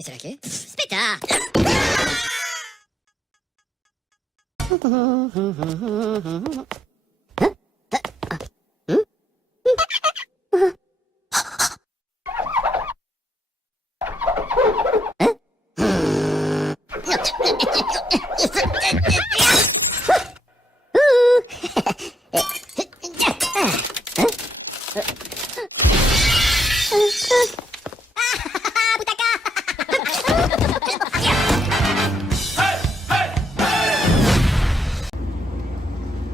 C'est che? Aspetta!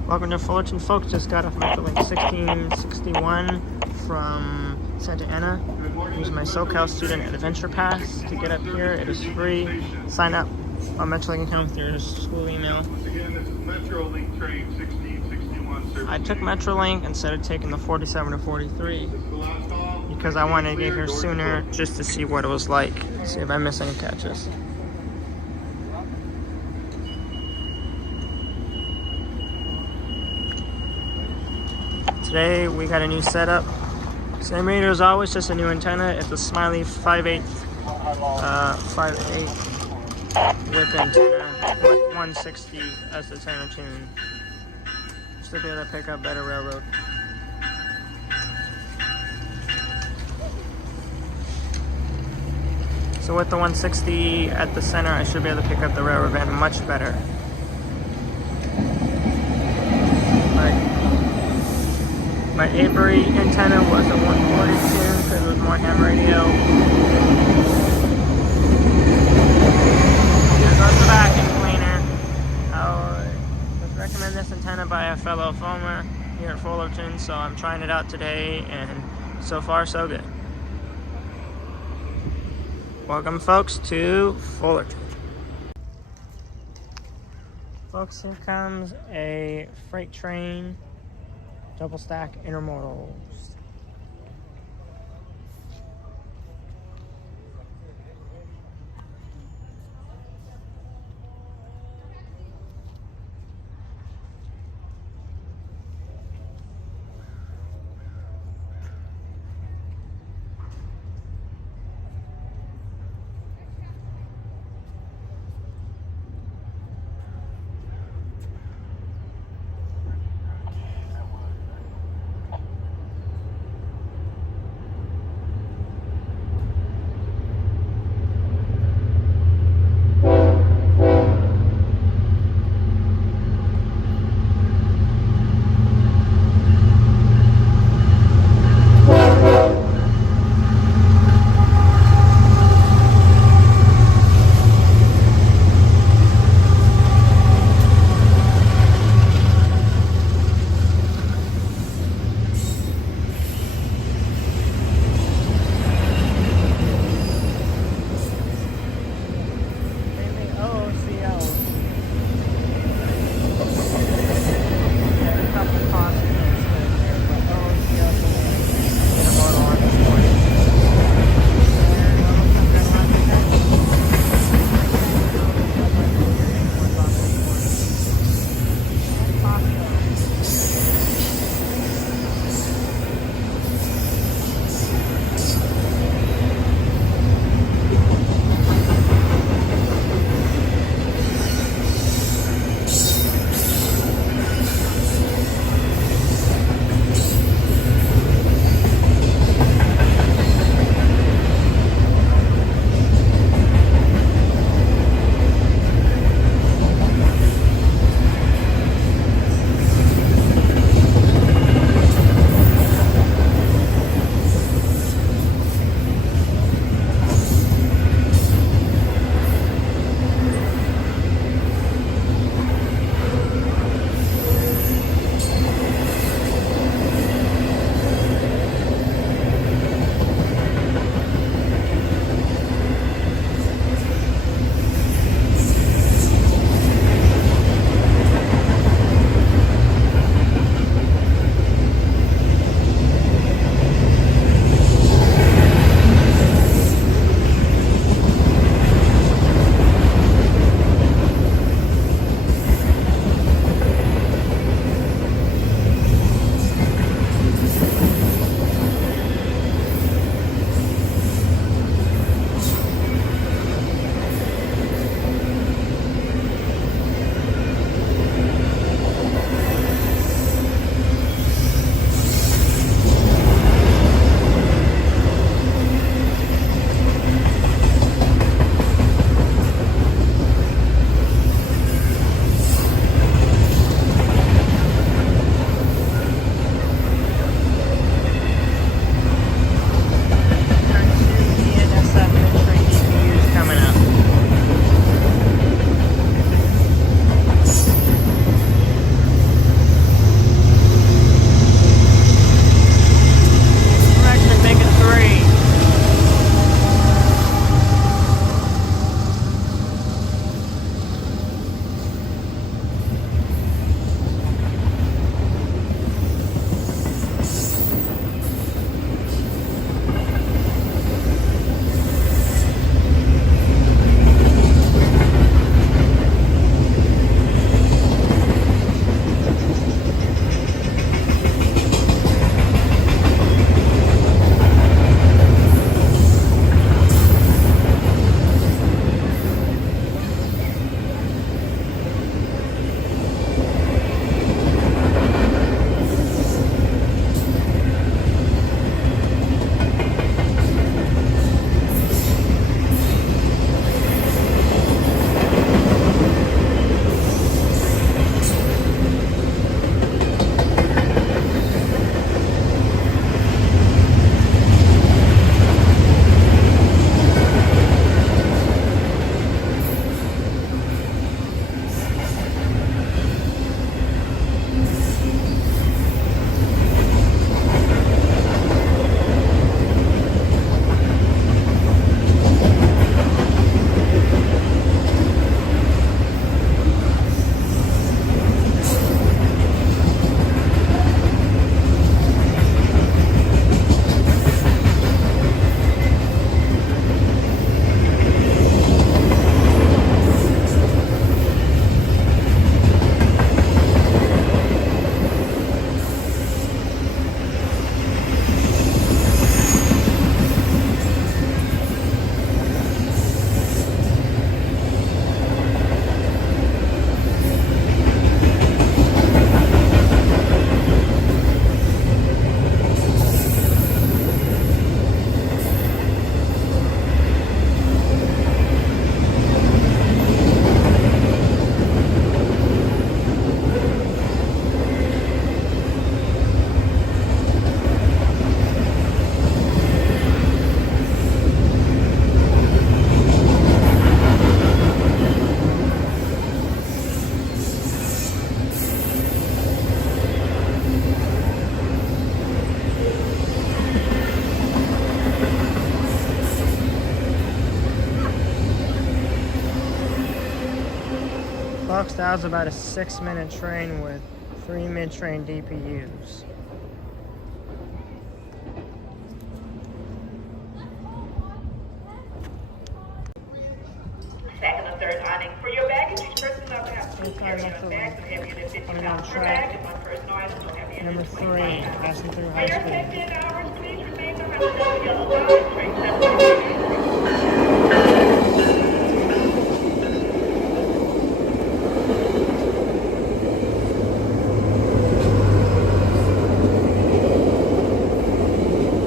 Welcome to Fullerton, folks. Just got off Metrolink 1661 from Santa Ana. Using my SoCal Student Adventure Pass to get up here. It is free. Sign up on Metrolink account with your school email. Once again, this is Metrolink train 1661. I took Metrolink instead of taking the 47 to 43 because I wanted to get here sooner just to see what it was like. See if I miss any catches. Today we got a new setup. Same radio as always, just a new antenna. It's a Smiley 5/8 width antenna with 160 as the center tune. Should be able to pick up better railroad. So with the 160 at the center, I should be able to pick up the railroad band much better. My Avery antenna was a 142 because it was more ham radio. Here goes the vacuum cleaner. I was recommended this antenna by a fellow foamer here at Fullerton, so I'm trying it out today, and so far so good. Welcome, folks, to Fullerton. Folks, here comes a freight train. Double stack intermodals. folks, that was about a 6-minute train with 3 mid-train DPUs. Second or third awning. For your baggage, each person is allowed to have 2 carry-on bags of heavier than 50 pounds per bag, and 1 personal item no heavier than Number 25 3, pounds. passing through For high your speed. safety and hours, please remain behind the yellow line. Train 7.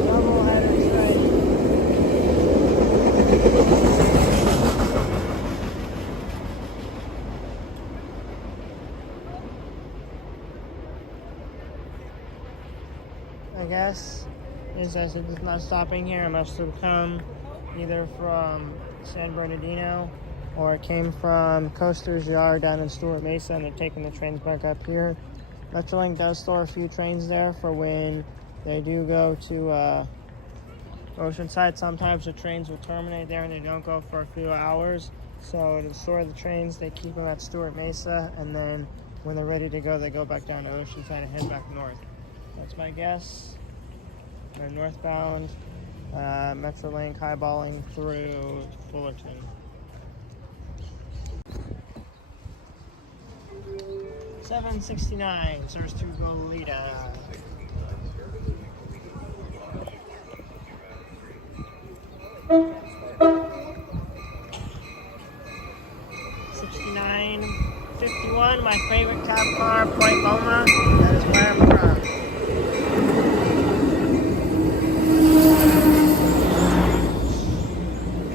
Double-header train. I guess is as it's not stopping here. It must have come either from San Bernardino or it came from Coaster's Yard down in Stuart Mesa, and they're taking the trains back up here. Metrolink does store a few trains there for when they do go to Oceanside. Sometimes the trains will terminate there and they don't go for a few hours. So to store the trains, they keep them at Stuart Mesa, and then when they're ready to go, they go back down to Oceanside and head back north. That's my guess. They're northbound, Metrolink highballing through Fullerton. $7.69 serves to Goleta. $69.51, my favorite cab car, Point Loma. That is where I'm from.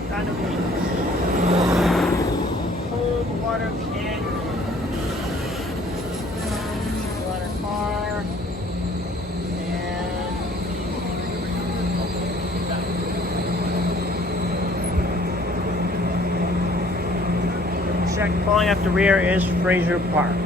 Kind of cold water can, water car, and check pulling up the rear is Fraser Park.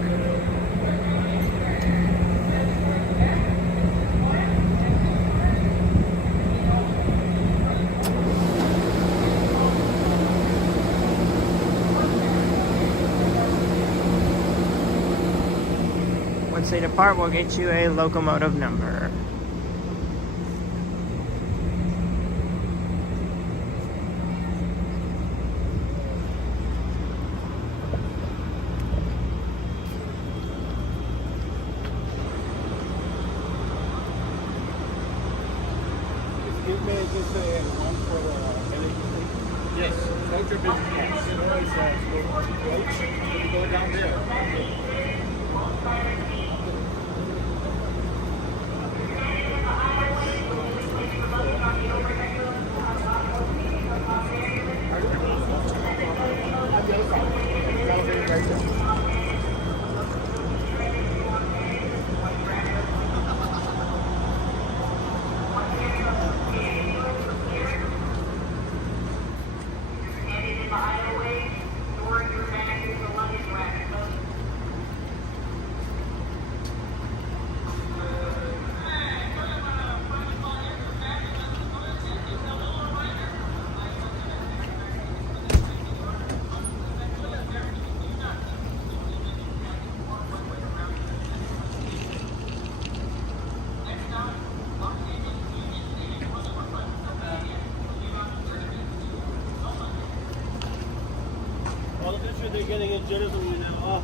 Once they depart, we'll get you a locomotive number. Give me just one for the yes, no your business pass. You go down there. Right there. Well, I'm sure they're getting a jitters when you know.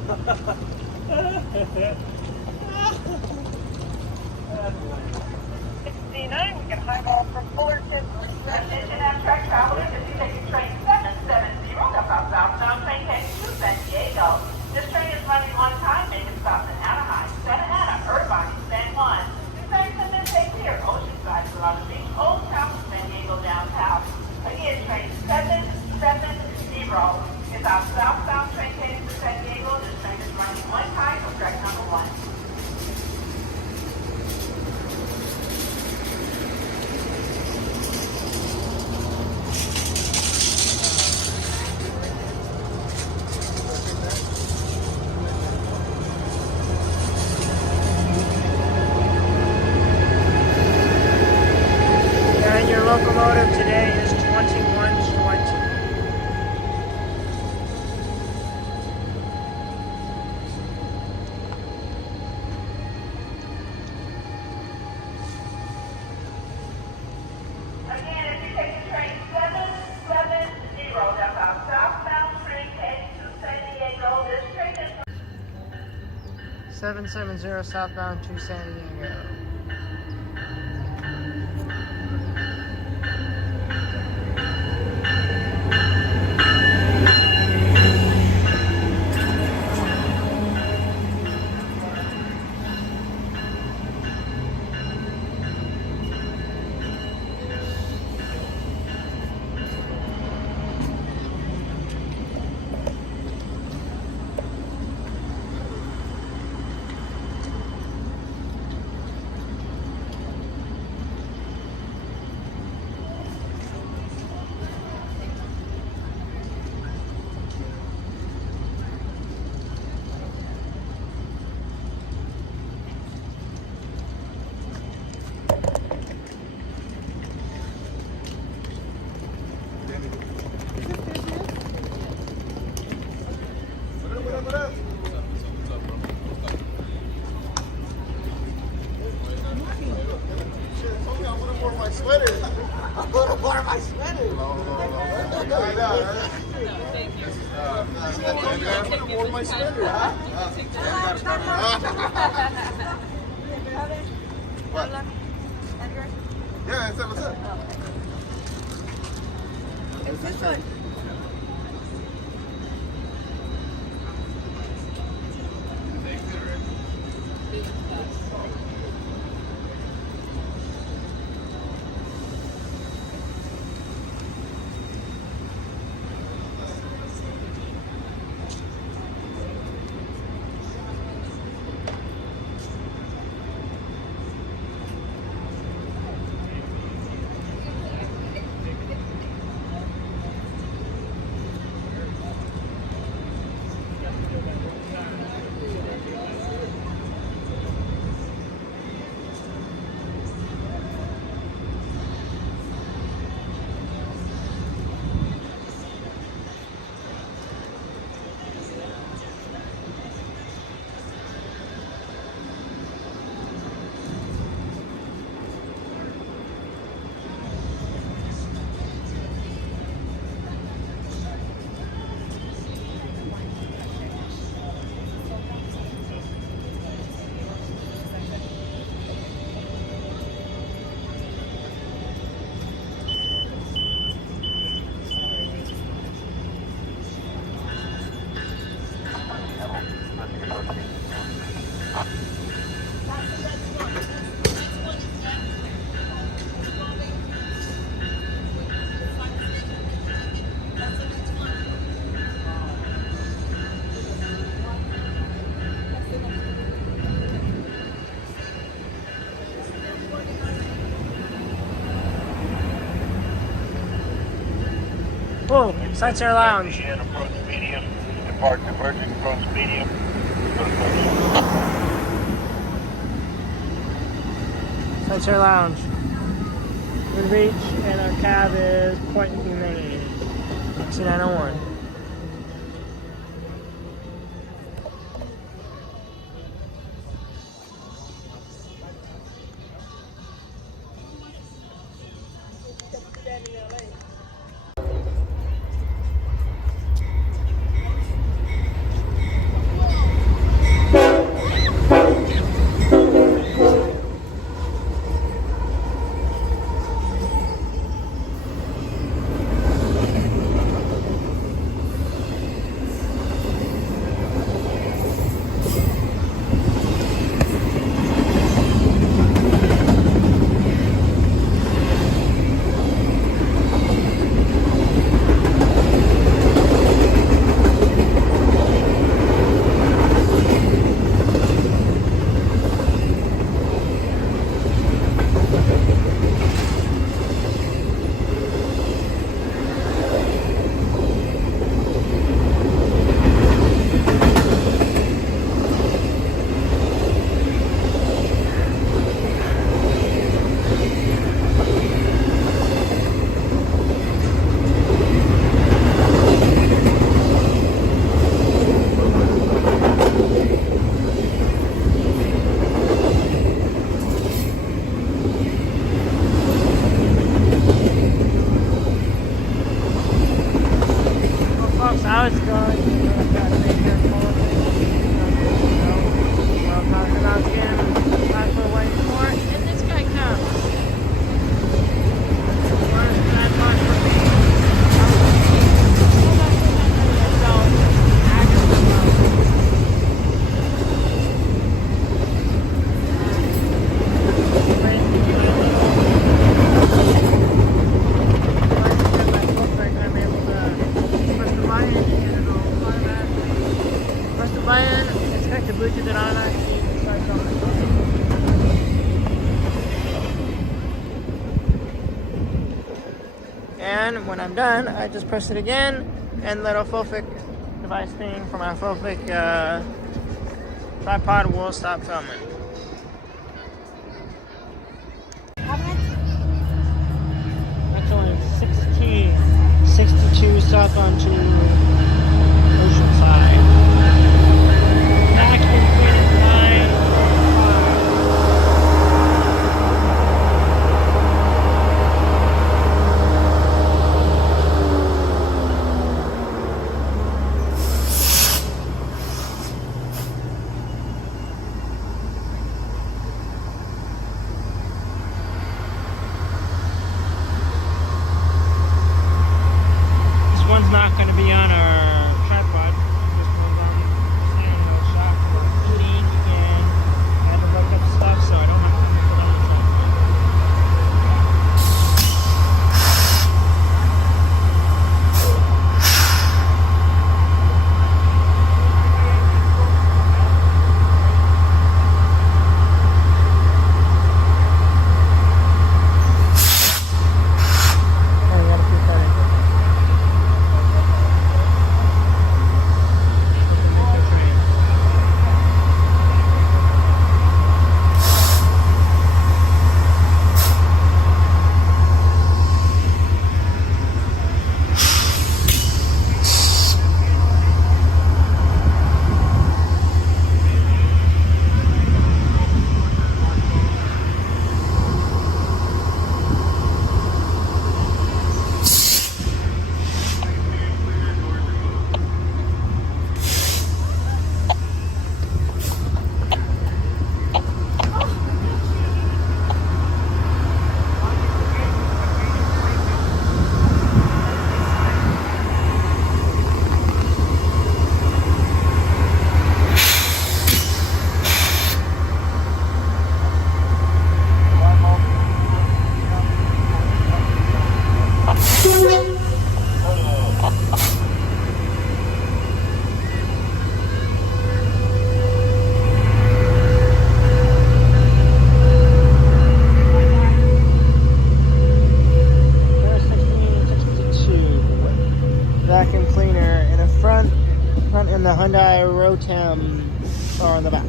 We can highball from Fullerton. Attention Amtrak travelers, if you take train 770, that's our southbound train heading to San Diego. This train is running on time, making stops in Anaheim, Santa Ana, Irvine, San Juan. The train can then take here, Oceanside, Solana Beach, Old Town, San Diego downtown. Again, train 770 is our southbound train heading to San Diego. This train is running on time for track number 1. And your locomotive today is 2120. 770 southbound to San Diego. Yeah, what's up? It's this one. Whoa, Sightseer Lounge. And approach medium. Depart diverging, approach medium. Sightseer Lounge. We reach and our cab is quite humane. Exit 901. How it's going, got major politics, then when I'm done, I just press it again, and little Fulfic device thing for my Fulfic tripod will stop filming. That's only 1662 south onto Oceanside. Vacuum cleaning line. One's not going to be on our tripod. This one's on the shop for eating, and I had to look up stuff so I don't have to put it on the tripod. Oh, you gotta keep that in. Vacuum cleaner in the front and the Hyundai Rotem are on the back.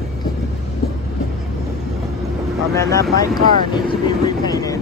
And then that white car needs to be repainted.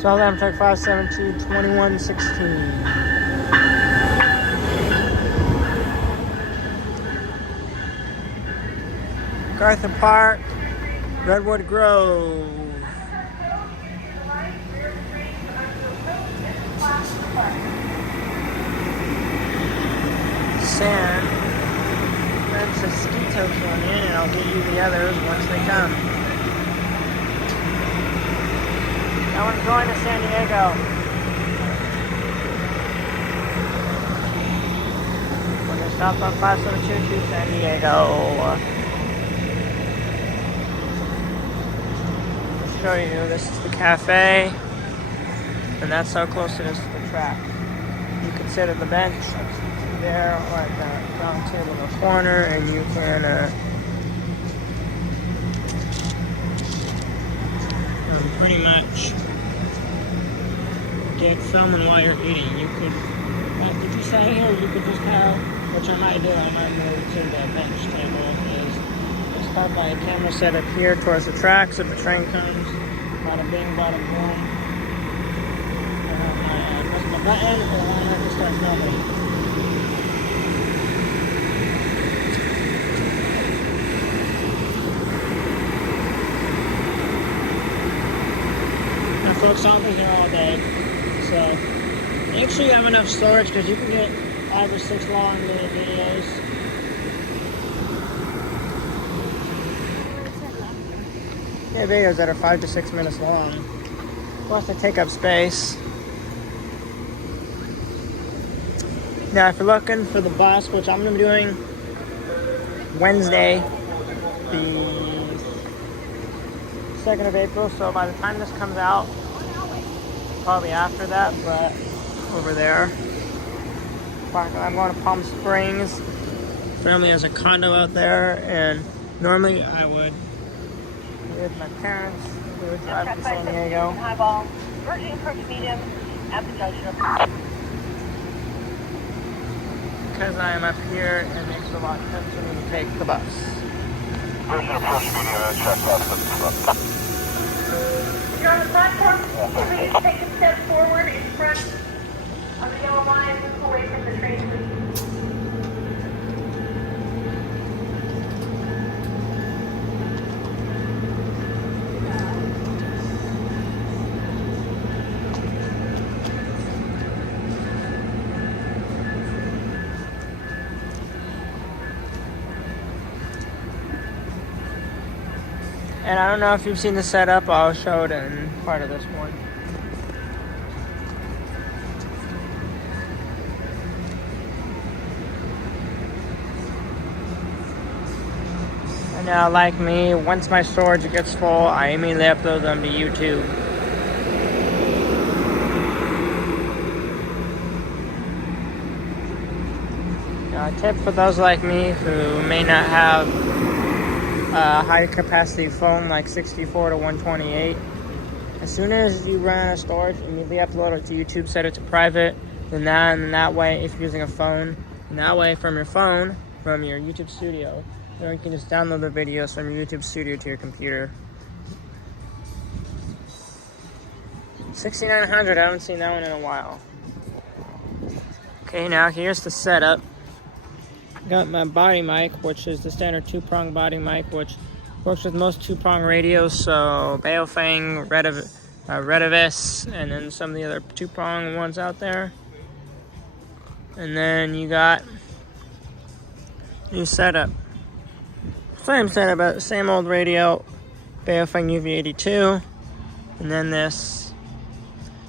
So I'm check 572-2116. MacArthur Park, Redwood Grove. San Francisco coming in, and I'll get you the others once they come. I want to go into San Diego. When they stop on 572 San Diego. I'll show you. This is the cafe, and that's how close it is to the track. You can sit at the bench there, or at the round table in the corner, and you can pretty much get filming while you're eating. You could, if you sat here, you could just have, which I might do, I might move to the bench table, is just have my camera set up here towards the tracks if the train comes. Bada bing, bada boom. I press my button, and I have to start filming. Folks, I'll be here all day, so make sure you have enough storage because you can get 5 or 6 long minute videos. Yeah, videos that are 5 to 6 minutes long. Plus they take up space. Now, if you're looking for the bus, which I'm going to be doing Wednesday, the 2nd of April, so by the time this comes out, probably after that, but over there. I'm going to Palm Springs. Family has a condo out there, and normally I would be with my parents. We would drive to San Diego. Highball, merging approach medium at the junction. Because I am up here, it makes a lot of sense for me to take the bus. Merging approach medium, check out the You're on the platform. Please take a step forward in front of the yellow line, away from the train, please. And I don't know if you've seen the setup, I'll show it in part of this one. And now, like me, once my storage gets full, I immediately upload them to YouTube. Now, a tip for those like me who may not have a high capacity phone like 64 to 128. As soon as you run out of storage, immediately upload it to YouTube, set it to private. And that way, if you're using a phone, and that way from your phone, from your YouTube studio, then you can just download the videos from your YouTube studio to your computer. 6900, I haven't seen that one in a while. Okay, now here's the setup. Got my body mic, which is the standard 2-prong body mic, which works with most 2-prong radios, so Railfanning, Redivis, and then some of the other 2-prong ones out there. And then you got new setup. Same setup, same old radio, Railfanning UV82, and then this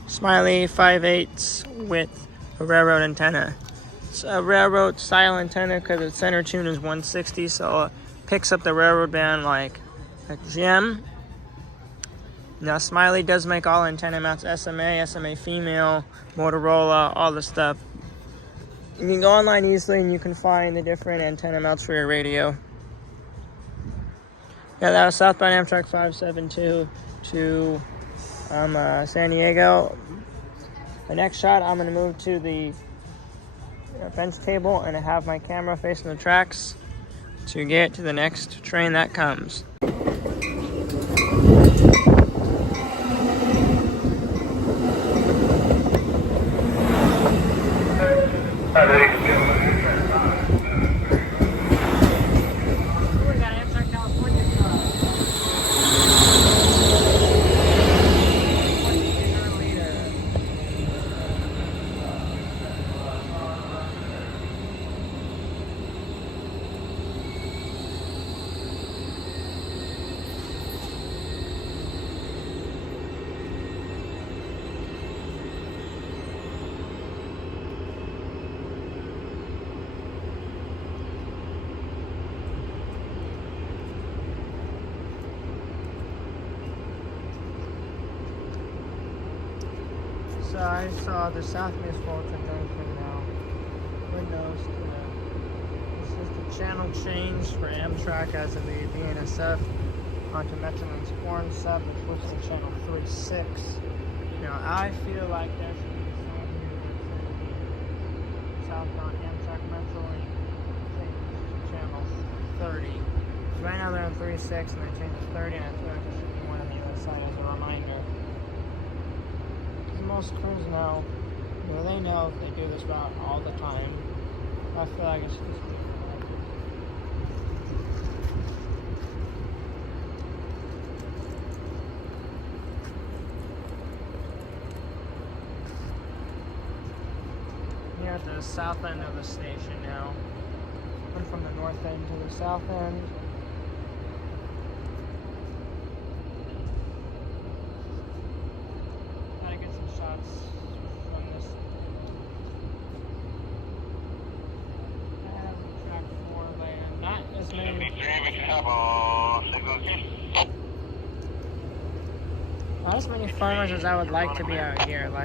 Smiley 5/8 with a railroad antenna. It's a railroad style antenna because its center tune is 160, so it picks up the railroad band like a gem. Now Smiley does make all antenna mounts, SMA, SMA female, Motorola, all the stuff. You can go online easily and you can find the different antenna mounts for your radio. Yeah, that was southbound Amtrak 572 to San Diego. The next shot, I'm going to move to the bench table and I have my camera facing the tracks to get to the next train that comes. So I saw the Southwest Fullerton Junction now. Windows to this is the channel change for Amtrak as of the BNSF onto Metrolinx Foreign Sub, which was in channel 36. Now I feel like there should be some here southbound Amtrak Metrolinx changes to channel 30. So right now they're on 36 and they changed to 30, and I feel like there should be one on the other side as a reminder. Most crews know, they know if they do this route all the time. I feel like it's just We're at the south end of the station now. Went from the north end to the south end. I as many farmers as I would like to be out here. Like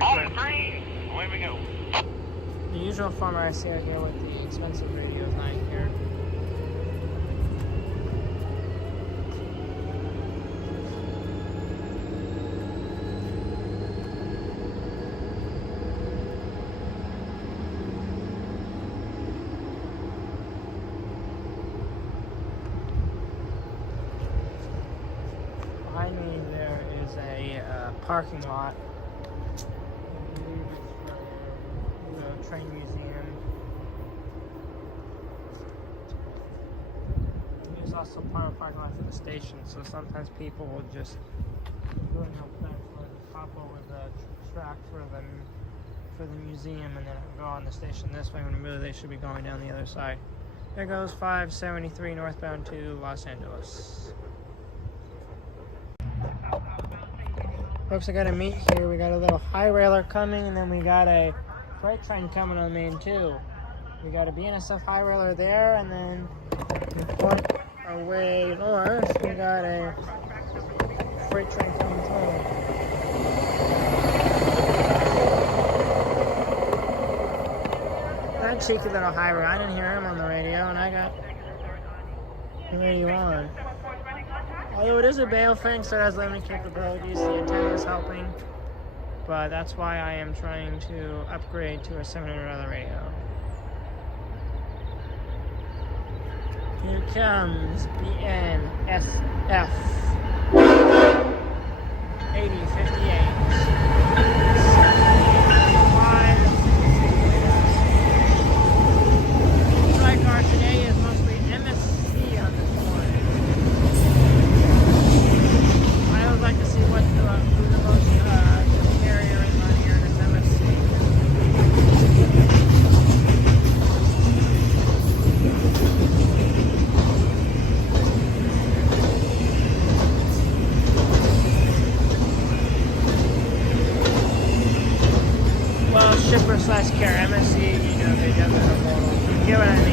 the usual farmer I see out here with the expensive radio is not here. Behind me there is a parking lot. I believe it's for the train museum. There's also part of the parking lot for the station, so sometimes people will just go hop over the track for the museum and then go on the station this way when really they should be going down the other side. There goes 573 northbound to Los Angeles. Folks, I got a meet here. We got a little high railer coming, and then we got a freight train coming on Main 2. We got a BNSF high railer there, and then we point our way north. We got a freight train coming through. That cheeky little high railer. I didn't hear him on the radio, and I got the radio on. Although it is a Railfanning, so it has limited capabilities, the antenna is helping. But that's why I am trying to upgrade to a $700 radio. Here comes BNSF 8058. Car today is mostly MSC on this one. I always like to see who the most carrier is on here, and it's MSC. Well, shipper slash carrier, MSC, you know, they definitely have more. You get what I mean?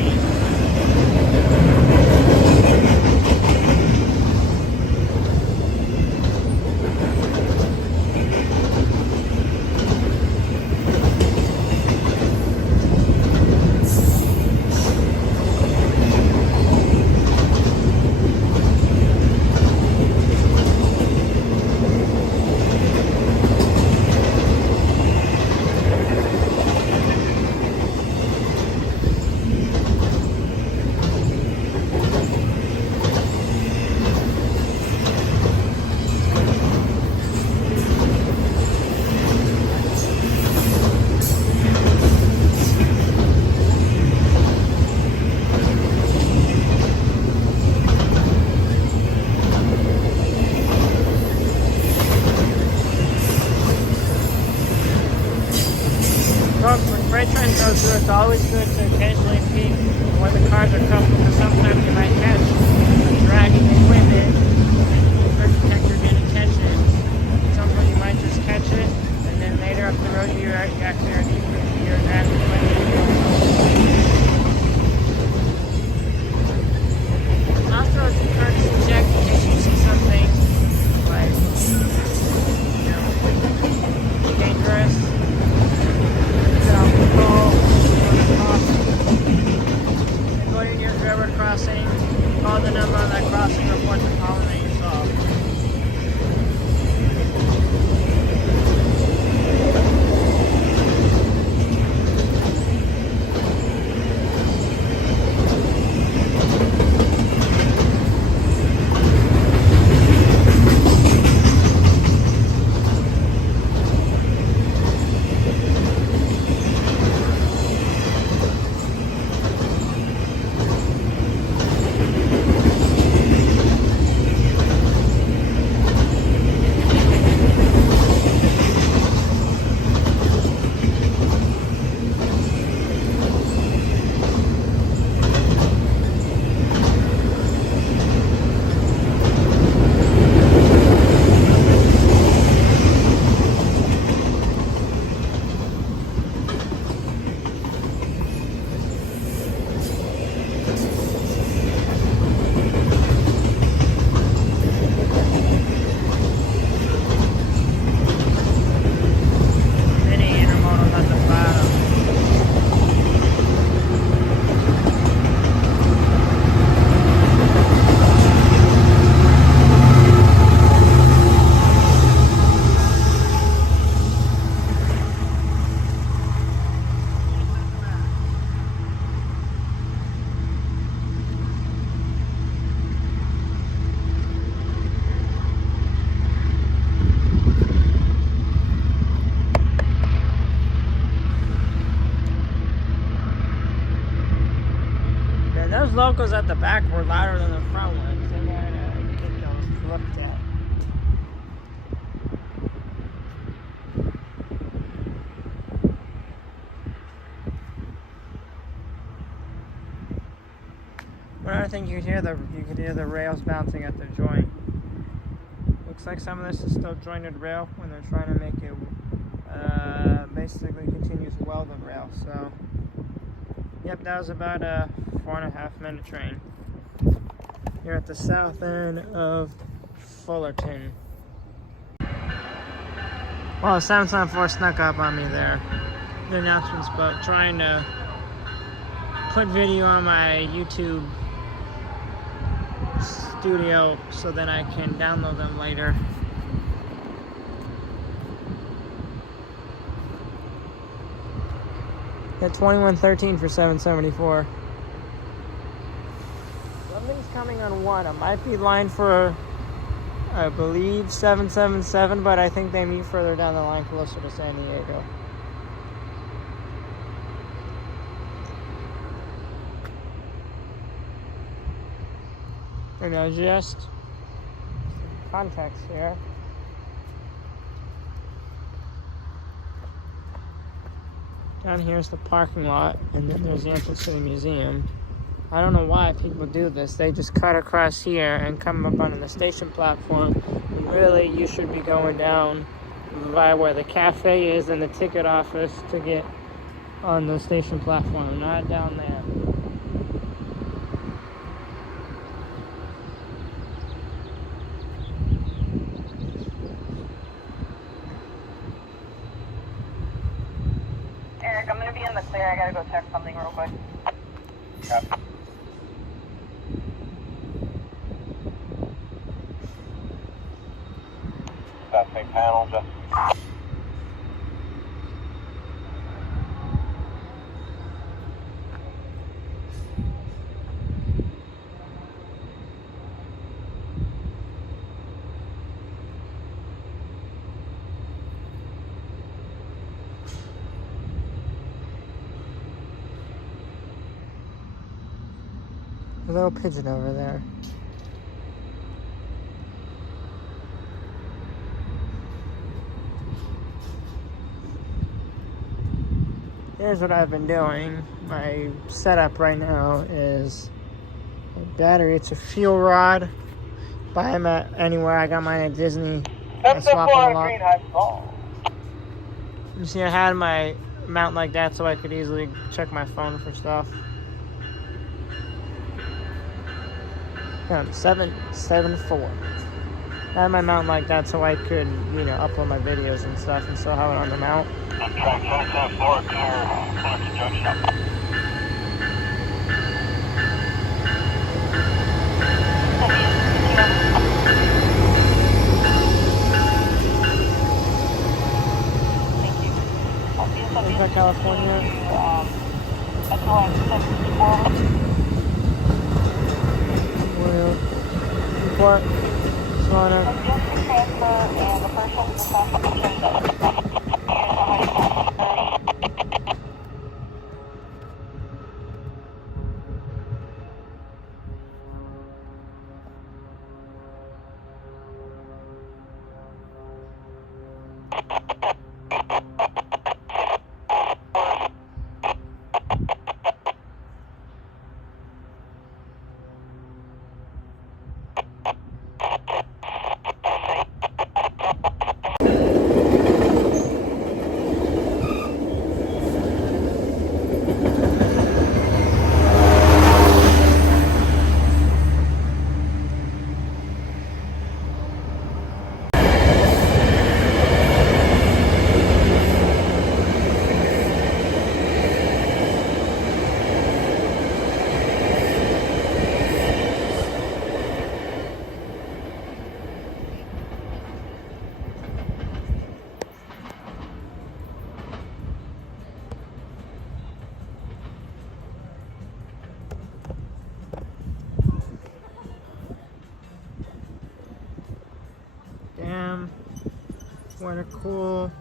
Freight train goes through, it's always good to occasionally peek when the cars are coupled, because sometimes you might catch a dragging equipment. The first detector didn't catch it. Sometimes you might just catch it, and then later up the road you're actually also it's a courtesy check in case you see something like, you know, dangerous. Go to your railroad crossing, call the number on that crossing, report the problem that you saw. those locals at the back were louder than the front ones. They gotta get those looked at. One other thing, you could hear the rails bouncing at the joint. Looks like some of this is still jointed rail when they're trying to make it basically continuous welded rail. So, yep, that was about a 4.5 minute train. Here at the south end of Fullerton. Well, 774 snuck up on me there. The announcements, but trying to put video on my YouTube studio so that I can download them later. At 2113 for 774. Something's coming on one. It might be line for, I believe, 777, but I think they meet further down the line closer to San Diego. And now just context here. Down here's the parking lot, and then there's the entrance to the museum. I don't know why people do this. They just cut across here and come up onto the station platform. Really, you should be going down by where the cafe is and the ticket office to get on the station platform, not down there. Eric, I'm gonna be in the clear. I gotta go check something real quick. Copy. That same panel, just. A little pigeon over there. Here's what I've been doing. My setup right now is a battery. It's a fuel rod. Buy them at anywhere. I got mine at Disney. I swap them a lot. You see, I had my mount like that so I could easily check my phone for stuff. 774. I had my mount like that so I could, upload my videos and stuff and still have it on the mount. Track 774, clear to junction. Is that California? That's all. Report. Slaughter. Damn, what a cool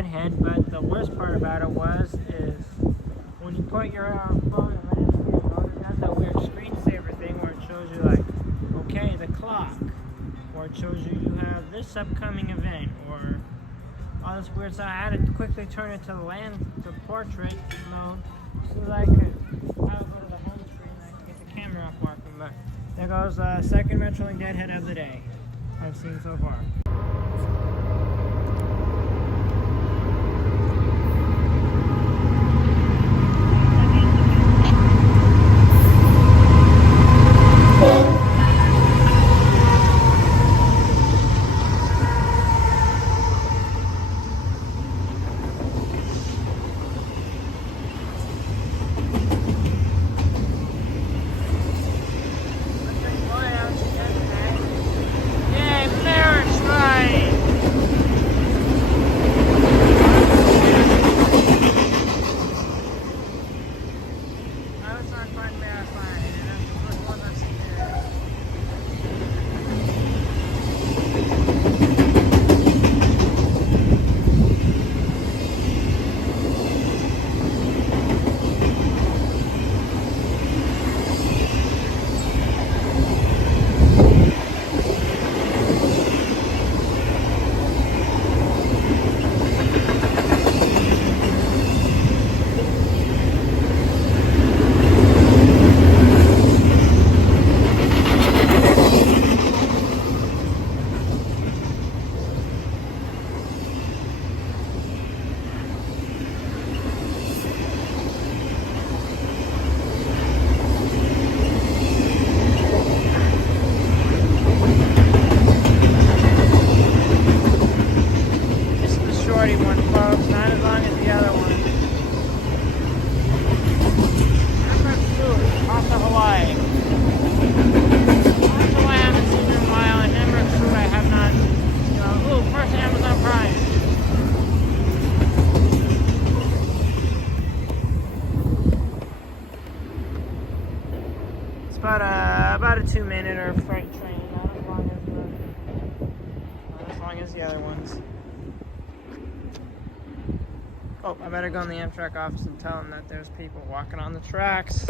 deadhead, but the worst part about it is when you put your phone in landscape mode, it has that weird screensaver thing where it shows you like, okay, the clock, or it shows you have this upcoming event, or all this weird stuff. I had to quickly turn it to portrait mode so that I could go to the home screen and I could get the camera off working. But there goes second Metrolink deadhead of the day I've seen so far. About a 2-minute freight train, not as long as the other ones. Oh, I better go in the Amtrak office and tell them that there's people walking on the tracks.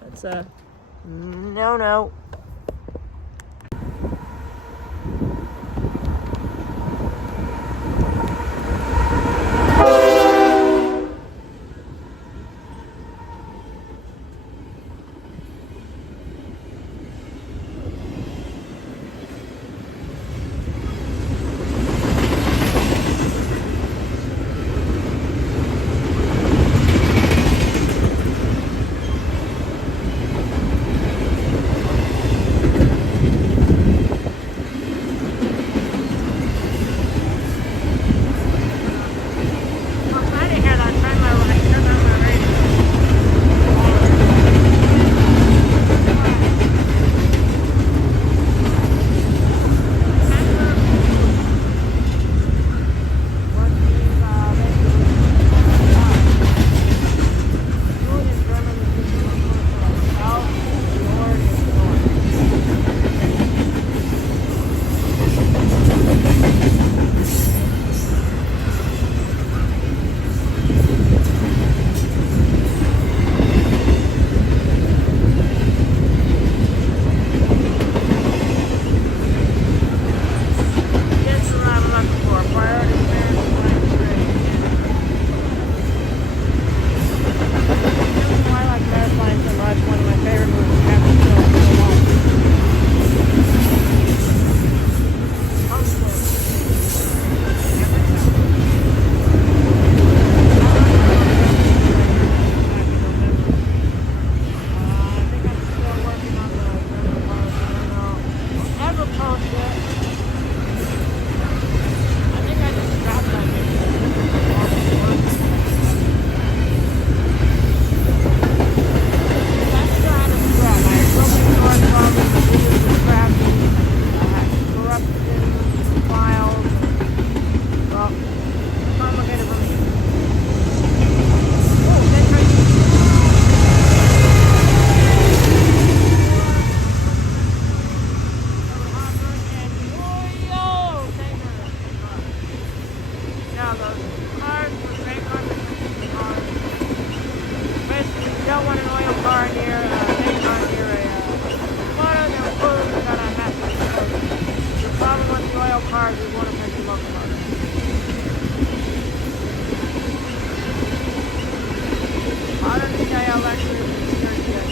That's a no. cars, we want to print the locomotive. Modern style lecture is very good.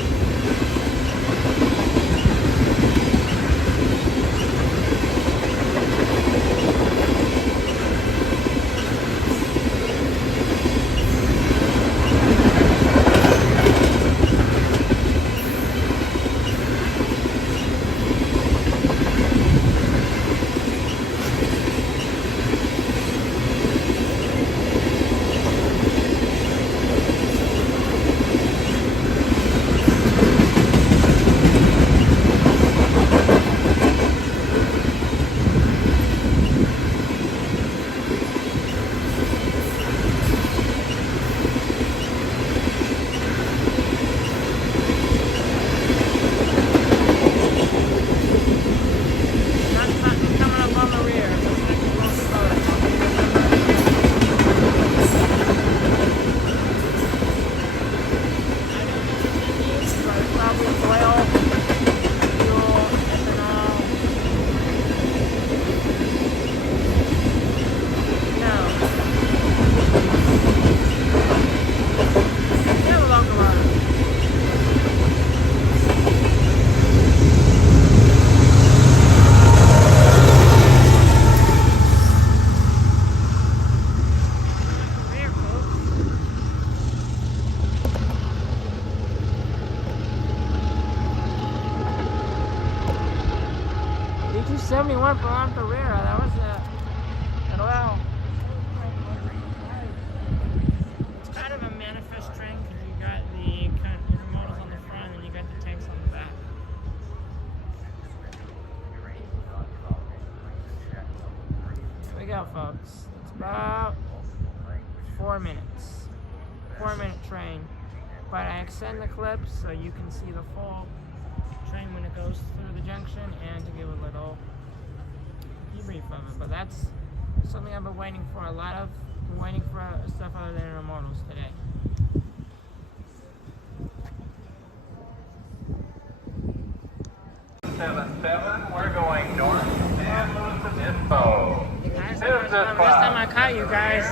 D271 for on the rear. That was well. It's kind of a manifest train because you got the kind of intermodals on the front and you got the tanks on the back. Here we go, folks. It's about 4 minutes. 4-minute train. But I extend the clips so you can see the full train when it goes through the junction and to give a little debrief of it. But that's something I've been waiting for a lot of. I'm waiting for stuff other than intermodals today. We're going north and Lewiston Dispo. First time I caught you guys.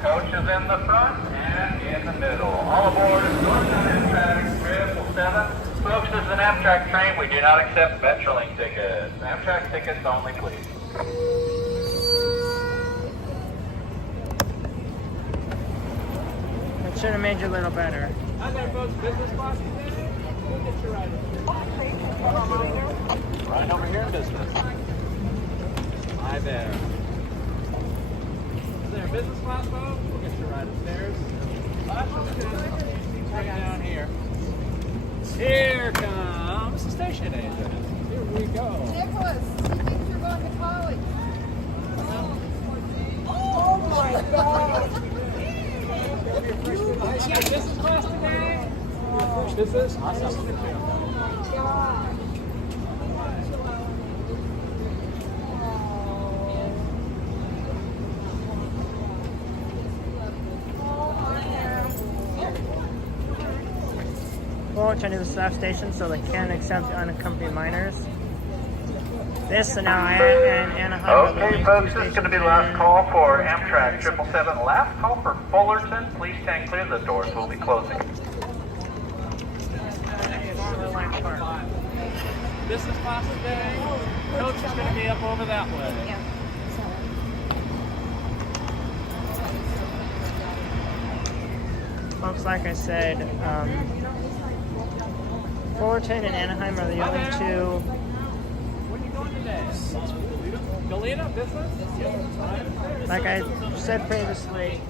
Coach is in the front and in the middle. All aboard Northern Amtrak 777. Folks, this is an Amtrak train. We do not accept Metrolink tickets. Amtrak tickets only, please. That should have made you a little better. Hi there, folks. Business class today. We'll get you right in. Right over here in business. Hi there. Is there business class, folks? We'll get you right upstairs. Right down here. Here comes the station agent. Here we go. Nicholas, you think you're going to college? Oh my God! You got business class today? Your first business? Awesome. Oh my God. Fullerton is a staff station, so they can accept unaccompanied minors. This and now and Anaheim. Okay, folks, this is going to be the last call for Amtrak 777. Last call for Fullerton. Please stand clear. The doors will be closing. Business class today. Coach is going to be up over that way. Folks, like I said, Fullerton and Anaheim are the only two. Where are you going today? Galena business? Like I said previously,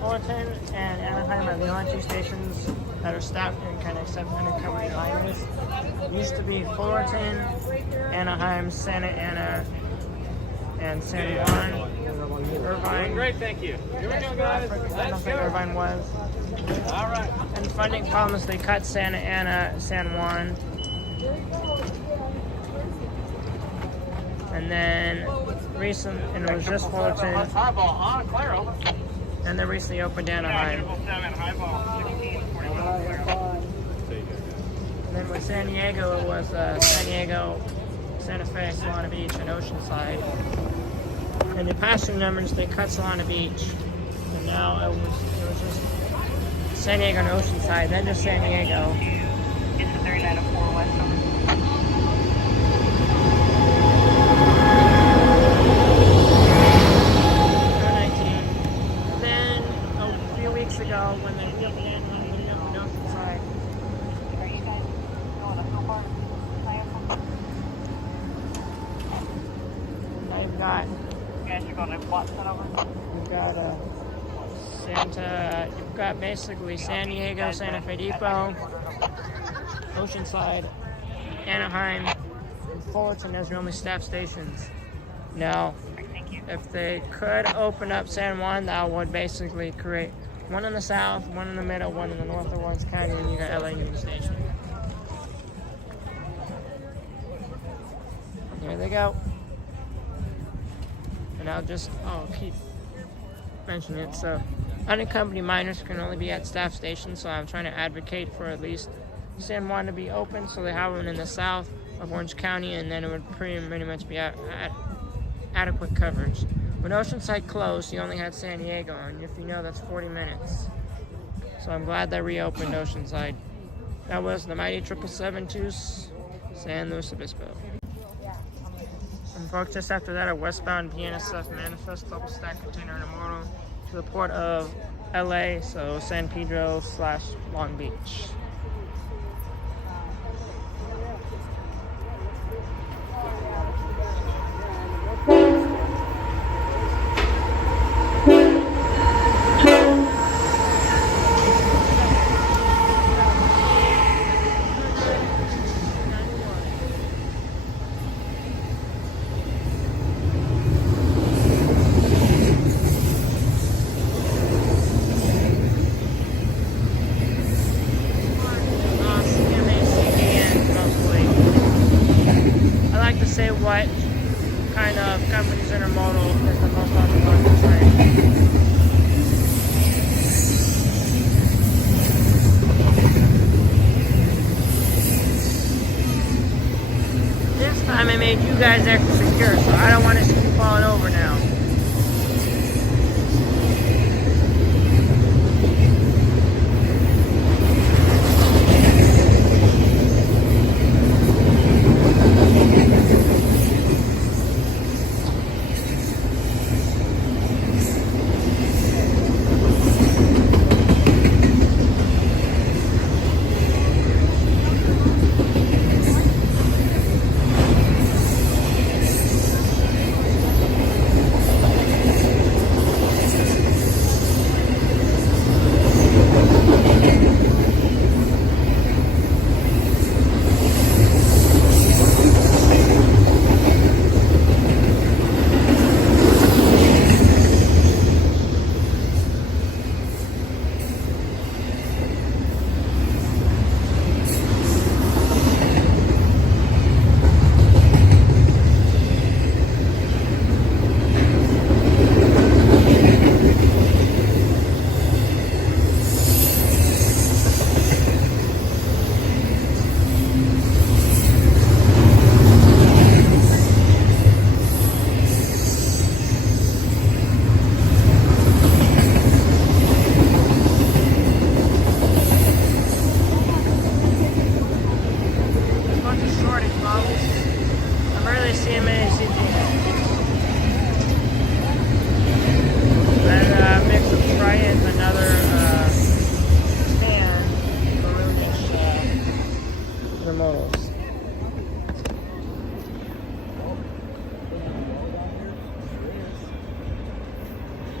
Fullerton and Anaheim are the only two stations that are staffed and can accept unaccompanied minors. It used to be Fullerton, Anaheim, Santa Ana, and San Juan. Irvine. Great, thank you. Here we go, guys. I don't Let's think go. Irvine was. All right. And funding problems, they cut Santa Ana, San Juan. And then recent, and it was just Fullerton. Highball on, clear, over. And they recently opened Anaheim. And then with San Diego, it was San Diego, Santa Fe, Solana Beach, and Oceanside. And the passenger numbers, they cut Solana Beach. And now it was just San Diego and Oceanside, then just San Diego. It's the 3904 West over. Then a few weeks ago, when they reopened Oceanside, Are you guys going to so far? now you've got You guys are going to Watson over? you've got you've got basically San Diego, Santa Fe Depot, Oceanside, Anaheim, and Fullerton as your only staff stations. Now, if they could open up San Juan, that would basically create one in the south, one in the middle, one in the north of Orange County, and you got LA Union Station. There they go. And I'll keep mentioning it. So, unaccompanied minors can only be at staff stations, so I'm trying to advocate for at least San Juan to be open, so they have one in the south of Orange County, and then it would pretty much be adequate coverage. When Oceanside closed, you only had San Diego, and if you know, that's 40 minutes. So I'm glad they reopened Oceanside. That was the mighty 777 San Luis Obispo. And folks, just after that, a westbound BNSF manifest double stack container intermodal to the port of LA, so San Pedro / Long Beach. What kind of company's intermodal is the most popular on the train? This time I made you guys extra secure, so I don't want to see you falling over now.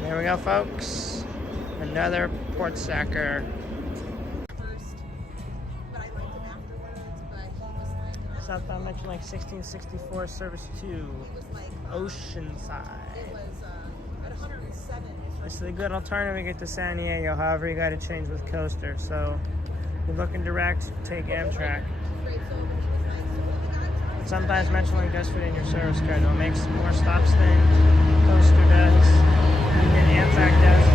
There we go, folks. Another port sacker. Southbound Metro like 1664 service 2, Oceanside. It was at 107. This is a good alternative to get to San Diego. However, you got to change with Coaster. So, if you're looking direct, take Amtrak. Sometimes Metrolink does fit in your service schedule. It makes more stops than Coaster does, and then Amtrak does.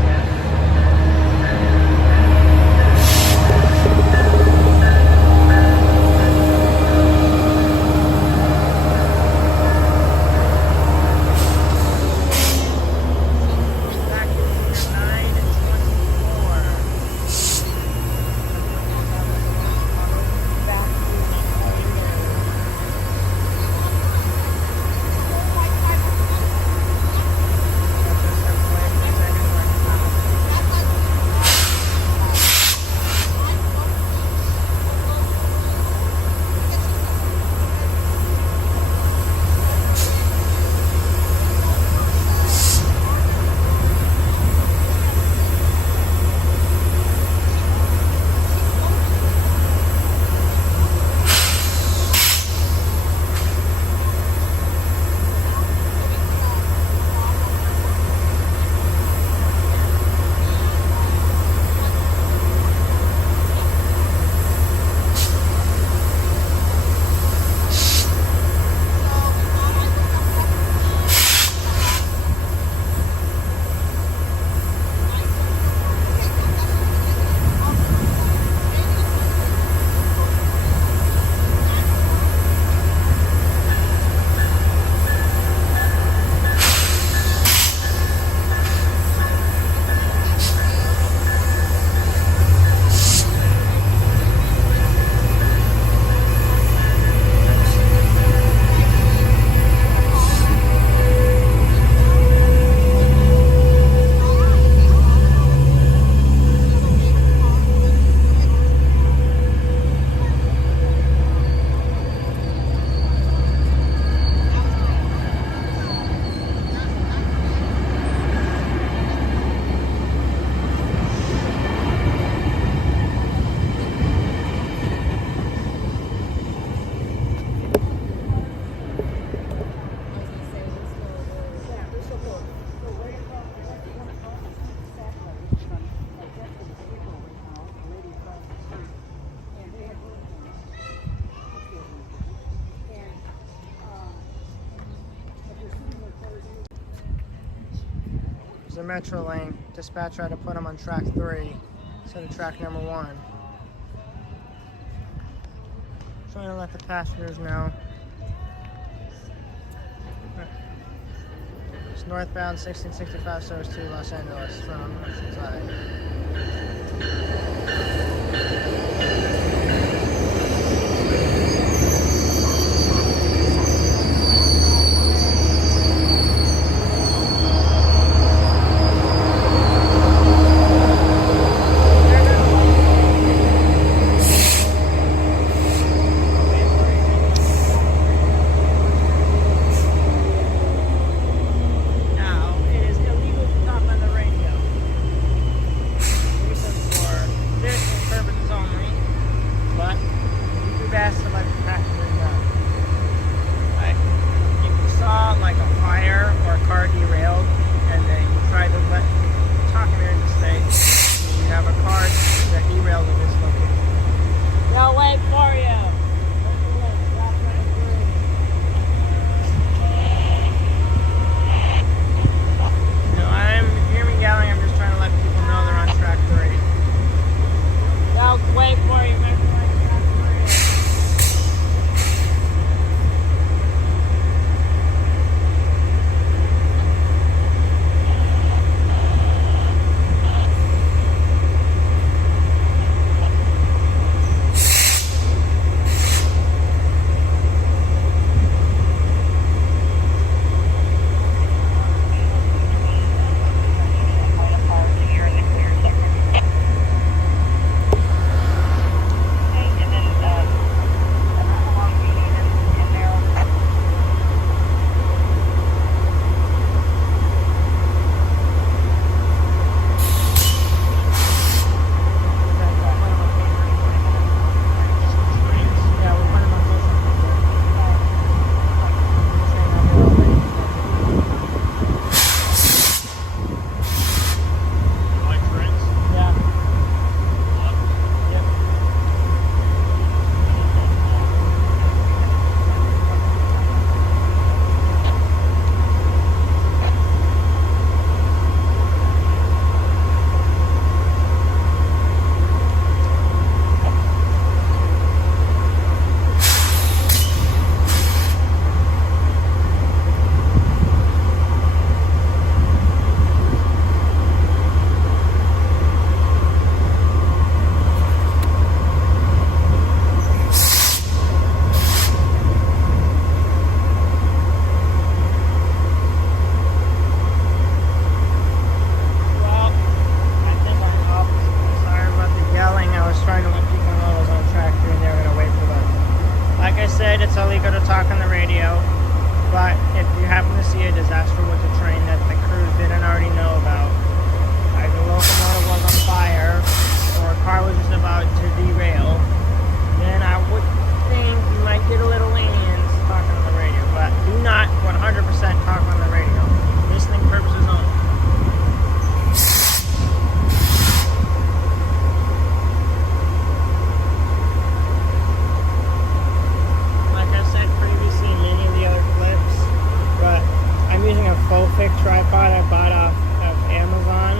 There's a Metrolink. Dispatcher had to put them on track 3 instead of track number 1. Trying to let the passengers know. It's northbound 1665 service to Los Angeles from Oceanside. tripod I bought off of Amazon.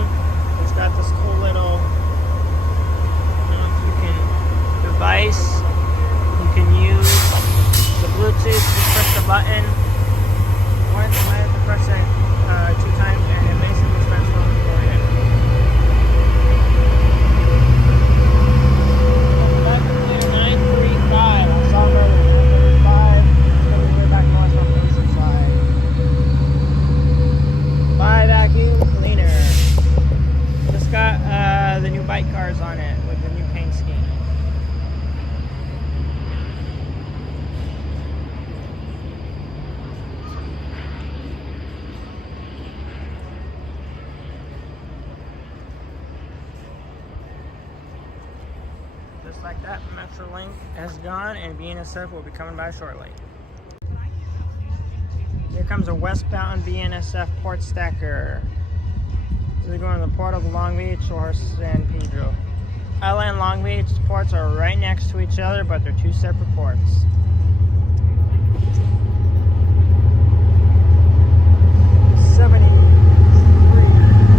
It's got this cool little, device. You can use the Bluetooth to push the button. Once you might have to press it 2 times, and it basically starts rolling for you. That's 935. I saw them earlier. 935. Let me go back north on Oceanside. Buy vacuum cleaner. Just got the new bike cars on it with the new paint scheme. Just like that, Metrolink has gone, and BNSF will be coming by shortly. Here comes a westbound BNSF port stacker. This is going to the port of Long Beach or San Pedro. LA and Long Beach ports are right next to each other, but they're 2 separate ports. $73.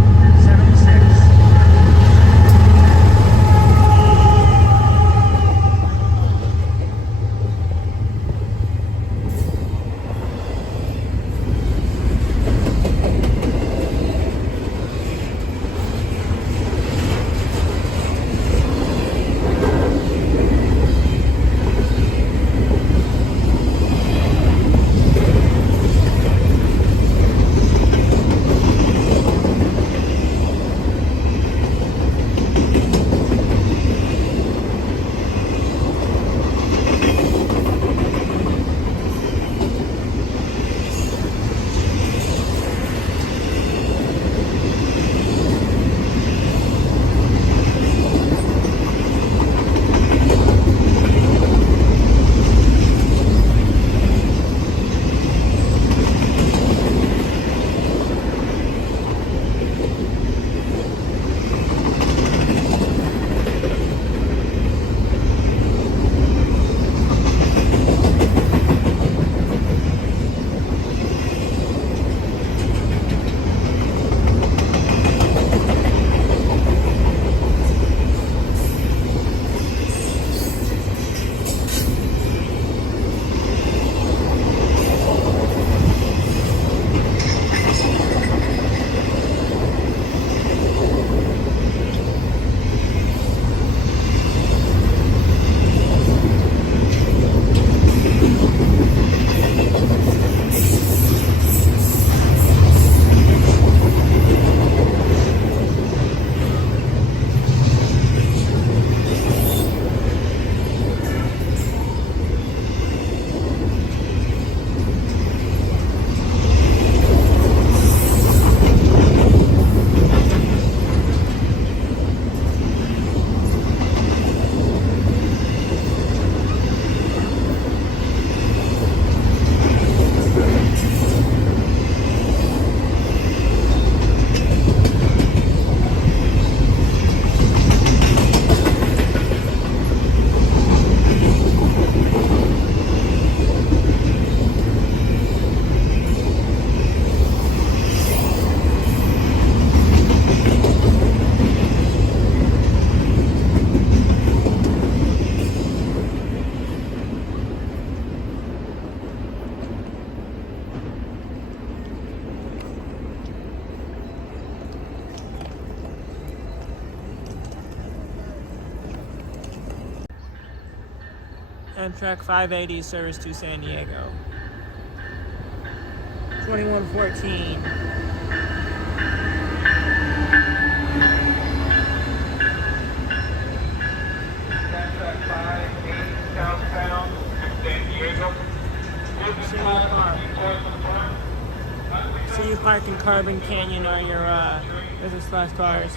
Amtrak 580 service to San Diego. 2114. Amtrak 580 southbound to San Diego. See you park in Carbon Canyon or your business class cars.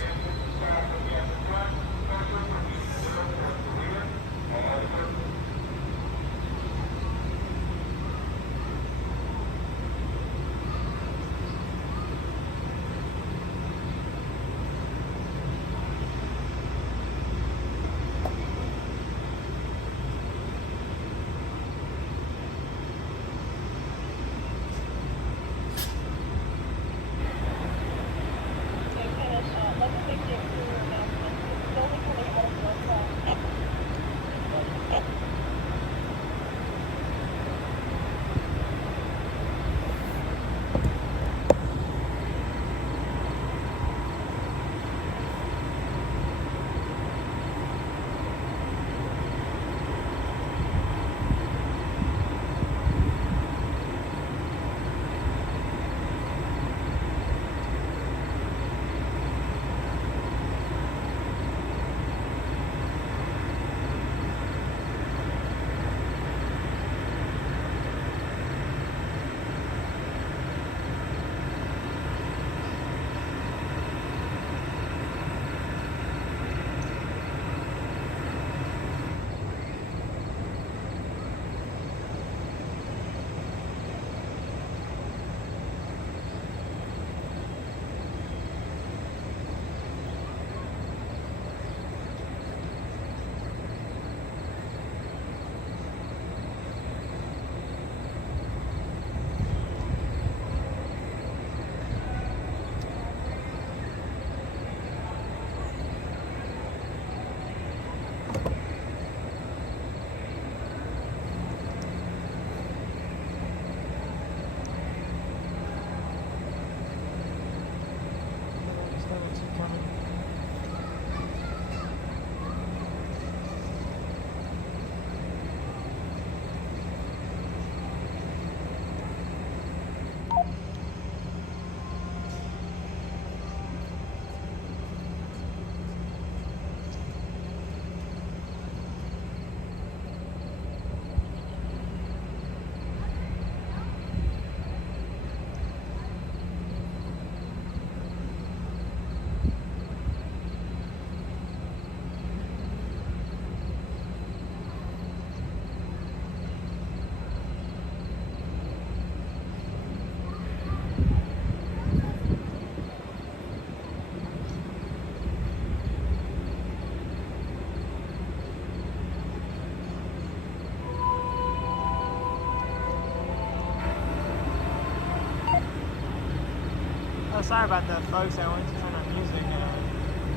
Oh, sorry about that, folks. I wanted to turn on music.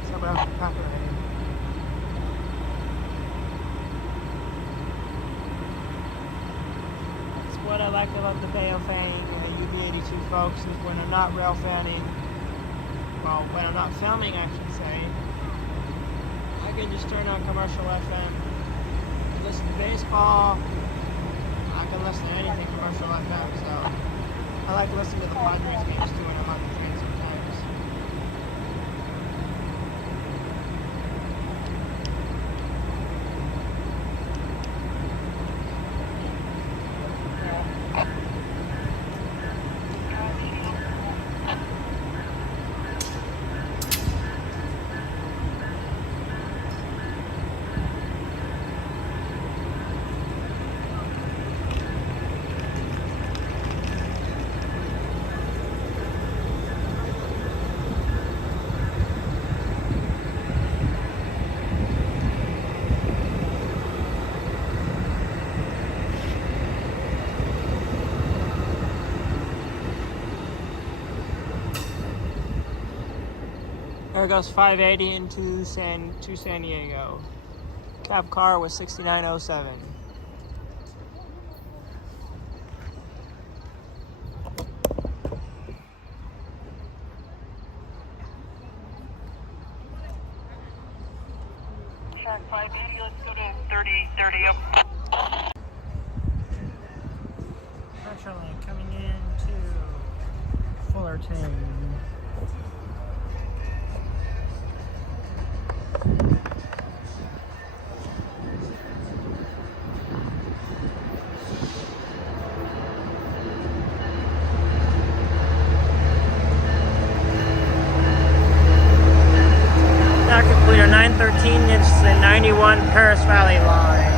Somebody else is copyrighted. That's what I like about the Railfanning UB82 folks is when I'm not railfanning, well, when I'm not filming, I should say, I can just turn on commercial FM, listen to baseball. I can listen to anything commercial FM, so I like listening to the Padres games too when I'm on the train sometimes. There goes 580 into San Diego. Cab car was 6907. Track 580, let's go to 30 up. Metrolink coming into Fullerton. Active Fleeter 913, it's the 91 Paris Valley line.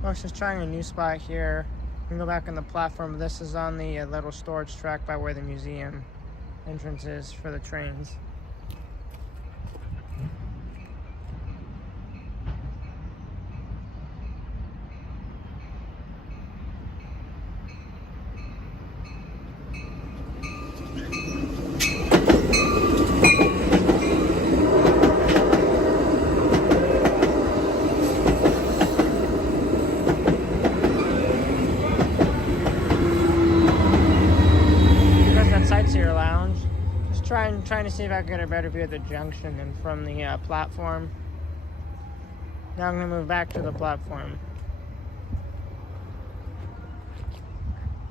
I was just trying a new spot here. We can go back on the platform. This is on the little storage track by where the museum entrance is for the trains. Sightseer Lounge. Just trying to see if I can get a better view of the junction than from the platform. Now I'm going to move back to the platform.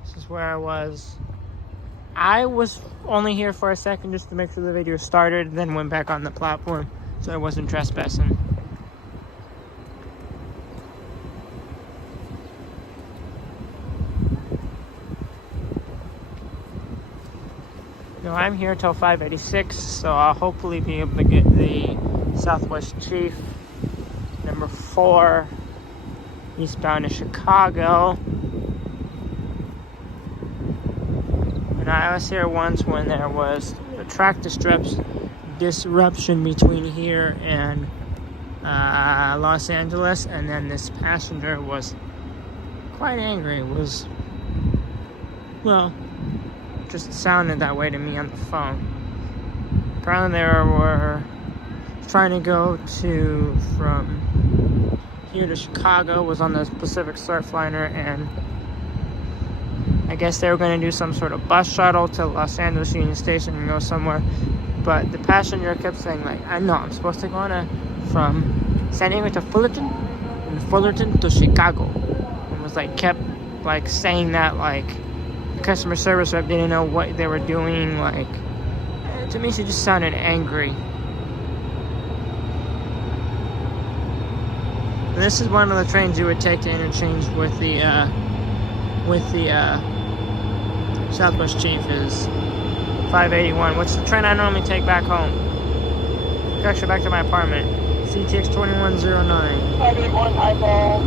This is where I was. I was only here for a second just to make sure the video started, then went back on the platform so I wasn't trespassing. No, I'm here till 5:86, so I'll hopefully be able to get the Southwest Chief number 4 eastbound to Chicago. And I was here once when there was a track disruption between here and Los Angeles, and then this passenger was quite angry. It was, well, just sounded that way to me on the phone. Apparently there were trying to go from here to Chicago, was on the Pacific Surfliner, and I guess they were going to do some sort of bus shuttle to Los Angeles Union Station and go somewhere. But the passenger kept saying, like, I know I'm supposed to go from San Diego to Fullerton, and Fullerton to Chicago. And was like, kept like saying that, like, the customer service rep didn't know what they were doing. Like, to me, she just sounded angry. And this is one of the trains you would take to interchange with the Southwest Chief is 581, which is the train I normally take back home. Actually, back to my apartment. CTX 2109. 581 eyeball.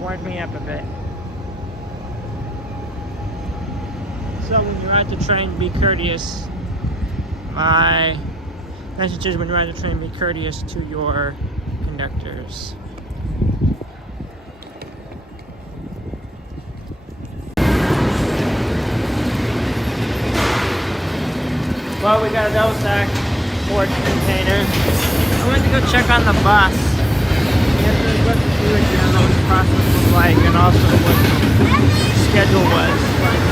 Warmed me up a bit. So when you ride the train, be courteous. My message is, when you ride the train, be courteous to your conductors. Well, we got a double stack porch container. I went to go check on the bus. What the process was like, and also what the schedule was like.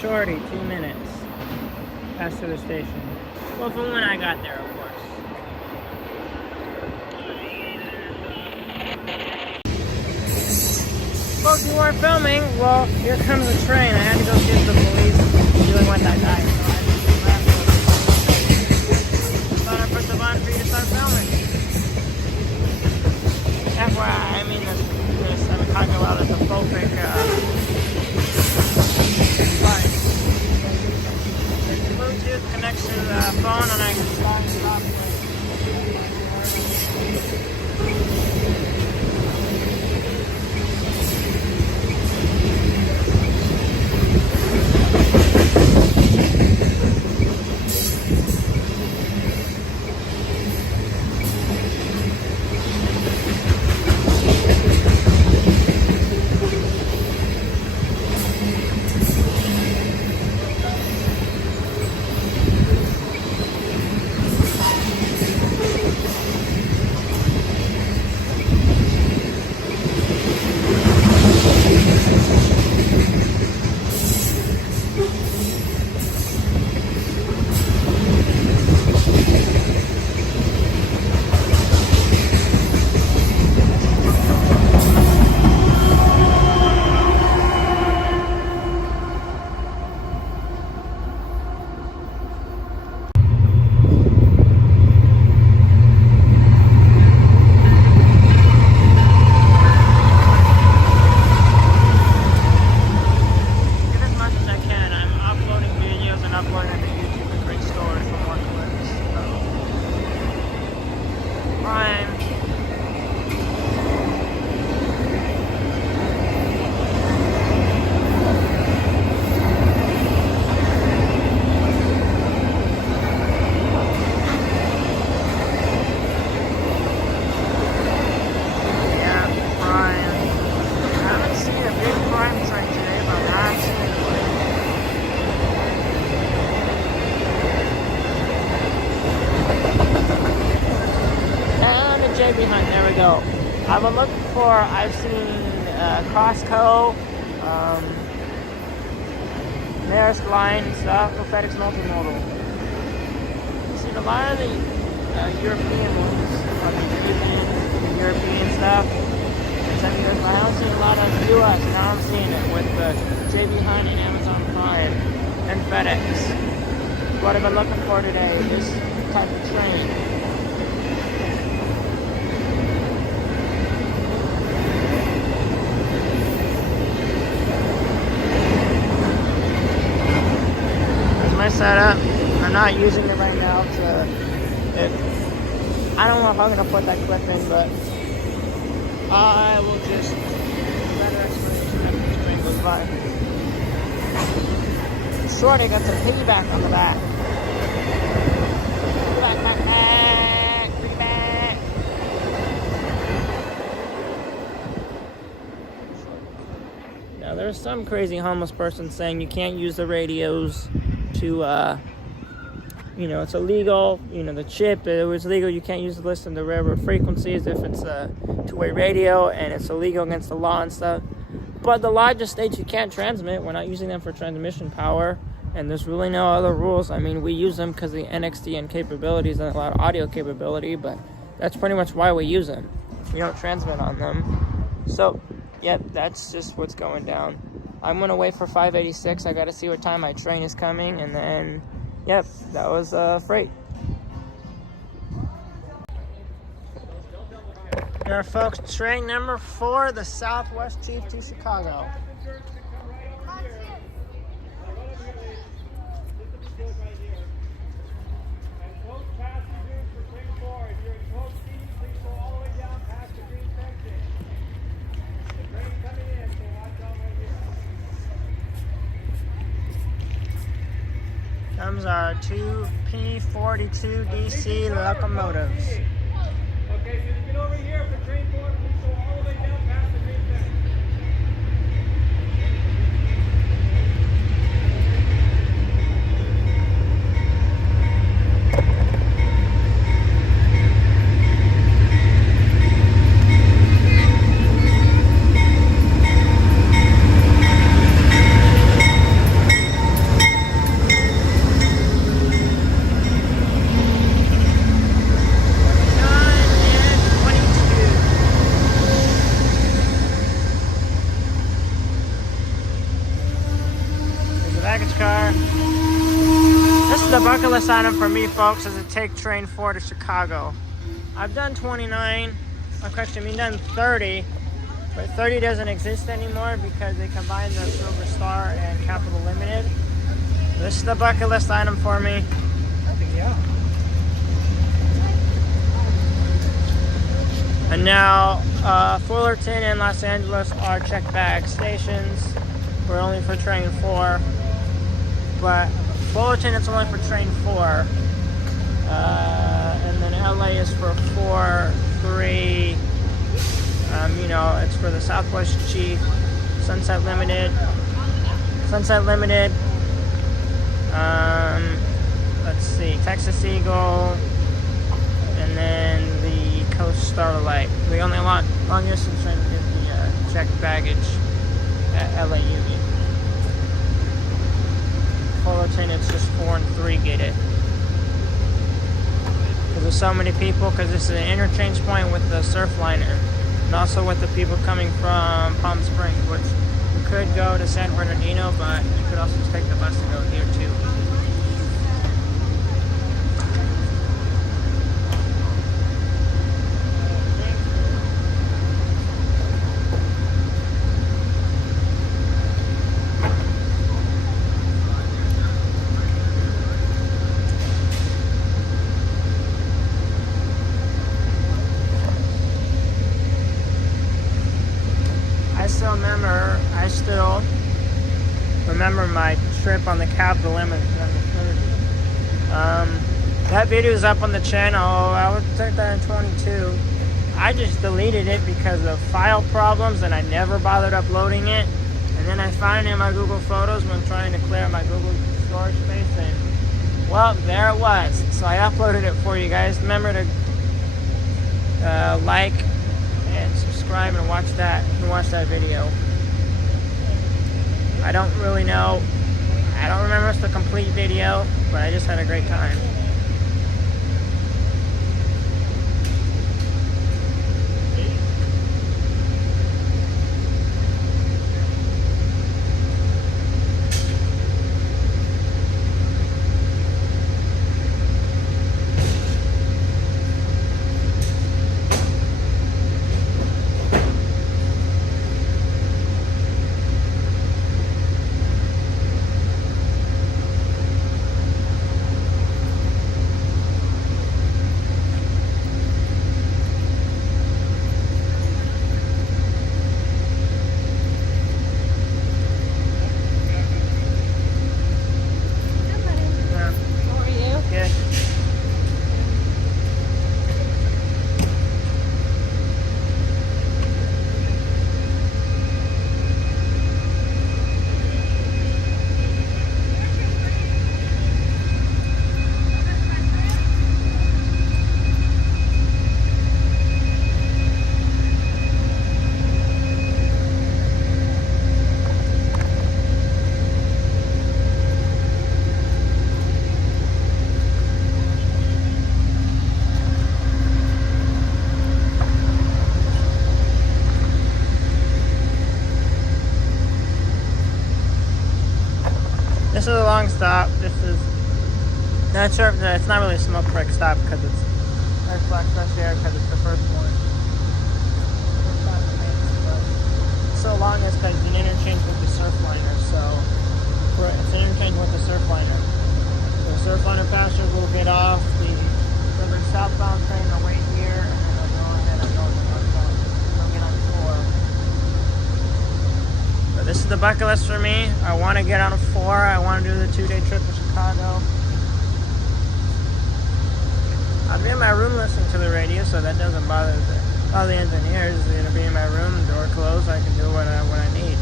Shorty, 2 minutes past to the station. Well, from when I got there, of course. Folks, you weren't filming. Well, here comes the train. I had to go see if the police dealing with that guy. So I thought I'd put the button for you to start filming. FYI, I mean this I'm talking about this a full fake Bluetooth connects to the phone, and I can start and stop it. been looking for, I've seen Costco, Maersk Line and stuff, no FedEx Multimodal. I've seen a lot of the European ones, like the European stuff. I don't see a lot of US. Now I'm seeing it with the JB Hunt and Amazon Prime and FedEx. What I've been looking for today, this type of train. My setup. I'm not using it right now. I don't know if I'm gonna put that clip in, but I will just better explanation as this train goes by. Shorty got some piggyback on the back. Piggyback. Now there's some crazy homeless person saying you can't use the radios to, it's illegal, the chip, it was legal, you can't use the list of the railroad frequencies if it's a two-way radio, and it's illegal against the law and stuff. But the law just states you can't transmit. We're not using them for transmission power, and there's really no other rules. I mean, we use them because of the NXDN capabilities and a lot of audio capability, but that's pretty much why we use them. We don't transmit on them. So, yep, that's just what's going down. I'm going to wait for 586. I got to see what time my train is coming. And then, yep, that was freight. Here, folks, train number 4, the Southwest Chief to Chicago. Those are 2 P42 DC locomotives. Okay, so you get over here for train 4, please go all the way down past the green fence. The bucket list item for me, folks, is to take train 4 to Chicago. I've done 29. My question, I've done 30, but 30 doesn't exist anymore because they combined the Silver Star and Capital Limited. This is the bucket list item for me. Yeah. And now, Fullerton and Los Angeles are checked bag stations. We're only for train 4, but Fullerton, it's only for train 4, and then LA is for 4, 3, it's for the Southwest Chief, Sunset Limited, let's see, Texas Eagle, and then the Coast Starlight. The only long distance train is the checked baggage at LA Union. Fullerton, it's just 4 and 3 get it. Because there's so many people, because this is an interchange point with the Surfliner, and also with the people coming from Palm Springs, which you could go to San Bernardino, but you could also just take the bus to go here too. I still remember my trip on the Capital Limited. That video is up on the channel. I took that in 22. I just deleted it because of file problems and I never bothered uploading it. And then I found it in my Google Photos when trying to clear my Google storage space, and well, there it was. So I uploaded it for you guys. Remember to like and subscribe. subscribe and watch that video. I don't really know. I don't remember the complete video, but I just had a great time. This is a long stop. This is not sure if it's not really a smoke break stop because it's fresh air because it's the first one. So long is because it's an interchange with the Surfliner. So it's an interchange with the Surfliner. The Surfliner passengers will get off the southbound train. They'll wait here, and then they'll go ahead and go to the northbound. They'll get on 4. This is the bucket list for me. I want to get on a 4. I want to do the 2-day trip to Chicago. I'll be in my room listening to the radio, so that doesn't bother all the engineers. They're going to be in my room, door closed. I can do what I need.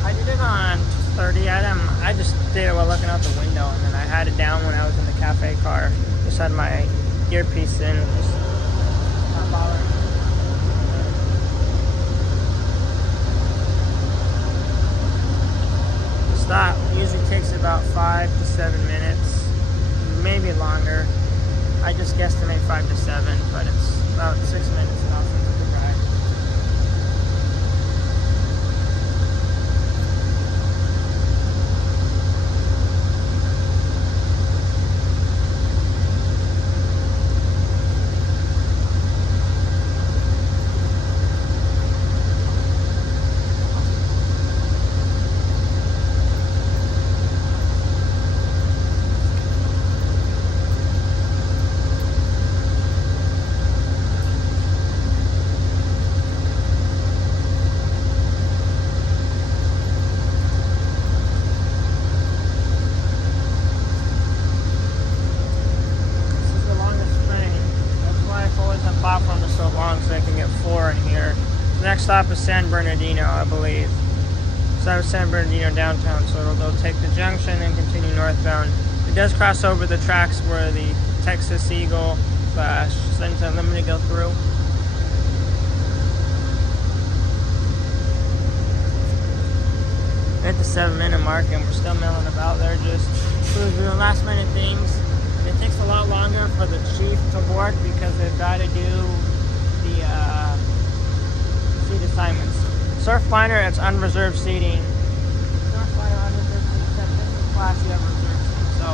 I did it on 30. I just did it while looking out the window, and then I had it down when I was in the cafe car. Just had my earpiece in. Just not bothering. Stop usually takes about 5 to 7 minutes, maybe longer. I just guesstimate 5 to 7, but it's about 6 minutes now since the drive. Next stop is San Bernardino, I believe. So that was San Bernardino downtown, so they'll take the junction and continue northbound. It does cross over the tracks where the Texas Eagle / Senta Unlimited go through. At the 7-minute mark, and we're still milling about there, just doing last minute things. It takes a lot longer for the chief to board because they've got to do the seat assignments. Surfliner, it's unreserved seating. Surfliner unreserved seating, except business class you have reserved seating. So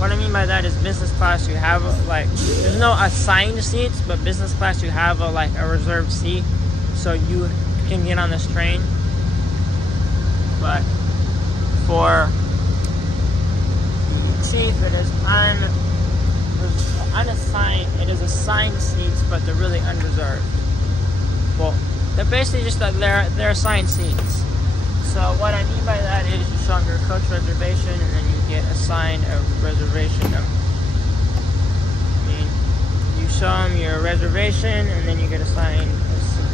what I mean by that is business class you have there's no assigned seats, but business class you have a reserved seat, so you can get on this train. But for chief, it is unassigned. It is assigned seats, but they're really unreserved. Well, they're basically just they're assigned seats. So what I mean by that is you show them your coach reservation, and then you get assigned a reservation number. I mean, you show them your reservation, and then you get assigned a seat.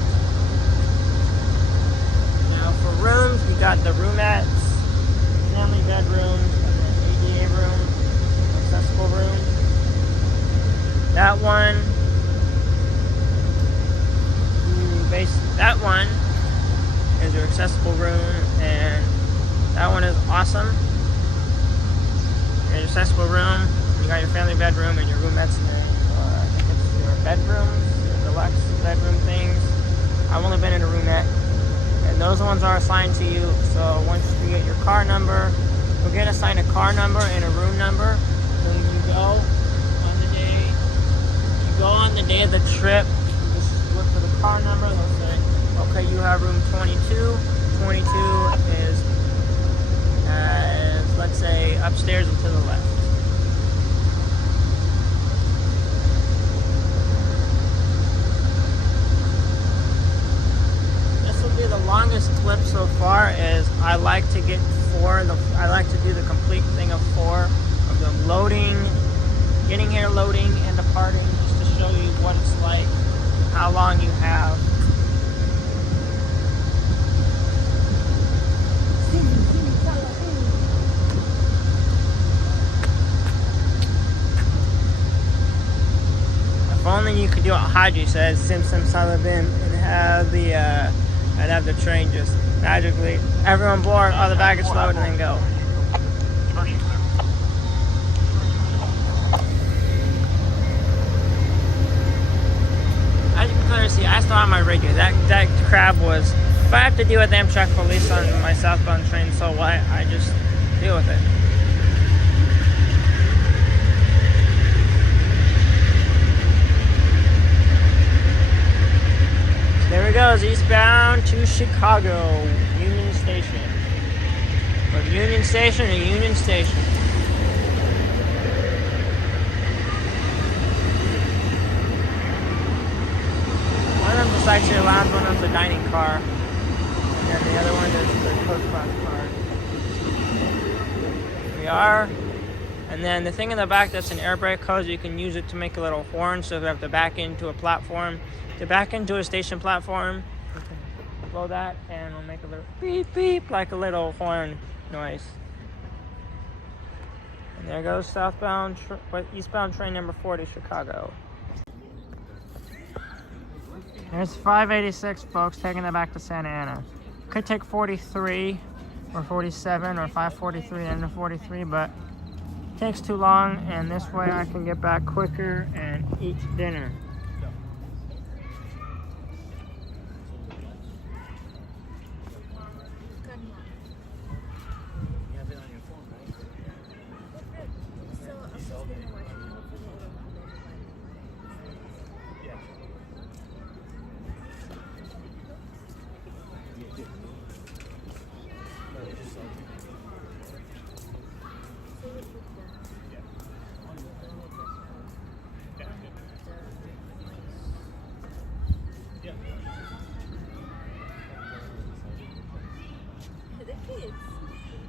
Now for rooms, we got the roomettes, family bedrooms, and then ADA room, accessible room. That one That one is your accessible room, and that one is awesome. Your accessible room, you got your family bedroom and your roomettes in there. I think it's your bedrooms, your deluxe bedroom things. I've only been in a roomette, and those ones are assigned to you. So once you get your car number, you'll get assigned a car number and a room number. So when you go on the day of the trip, you just look for the car number. They'll say, okay, you have room 22. 22 is let's say upstairs and to the left. This will be the longest clip so far. As I like to get I like to do the complete thing of 4 of them loading, getting here, loading, and departing, just to show you what it's like, how long you have. If only you could do what Haji says, Simpson Sullivan, and have the train just magically, everyone board, all the baggage load, and then go. As you can clearly see, I still have my radio. That crab was, if I have to deal with Amtrak police on my southbound train, so what? I just deal with it. There we go, eastbound to Chicago, Union Station. From Union Station to Union Station. One of them is actually a lounge, one of them's a dining car. And then the other one is the coach class car. Here we are. And then the thing in the back that's an air brake hose, you can use it to make a little horn, so if you have to back into a platform, to back into a station platform, you can blow that and it'll make a little beep beep, like a little horn noise. And there goes eastbound train number 4 to Chicago. There's 586 folks taking it back to Santa Ana. Could take 43 or 47 or 543 and 43, but it takes too long, and this way I can get back quicker and eat dinner.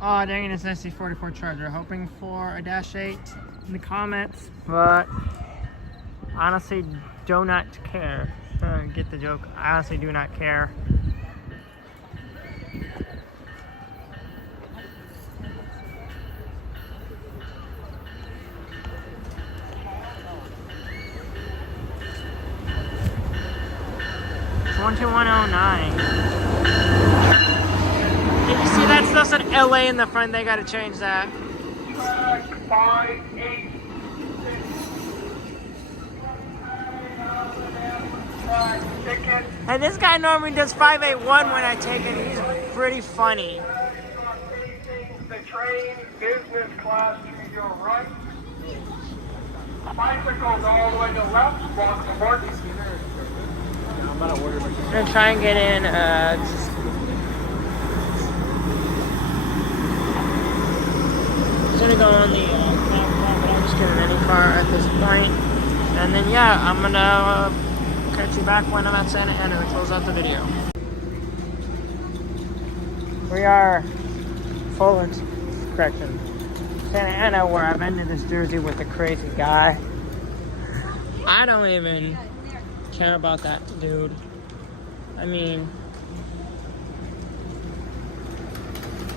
Oh, dang it, it's an SC44 Charger. Hoping for a -8 in the comments, but honestly do not care. Get the joke. I honestly do not care. It's 12109. Did you see that still said LA in the front? They gotta change that. Track 586. Ticket. And this guy normally does 581 when I take it. He's pretty funny. The train, business class to your right. Bicycles all the way to left. Walk the board. I'm gonna try and get in. I'm gonna go on the platform, but I'm just getting any car at this point. And then yeah, I'm gonna catch you back when I'm at Santa Ana to close out the video. We are Fullerton, correction, Santa Ana, where I've been to this Jersey with a crazy guy. I don't even care about that dude. I mean,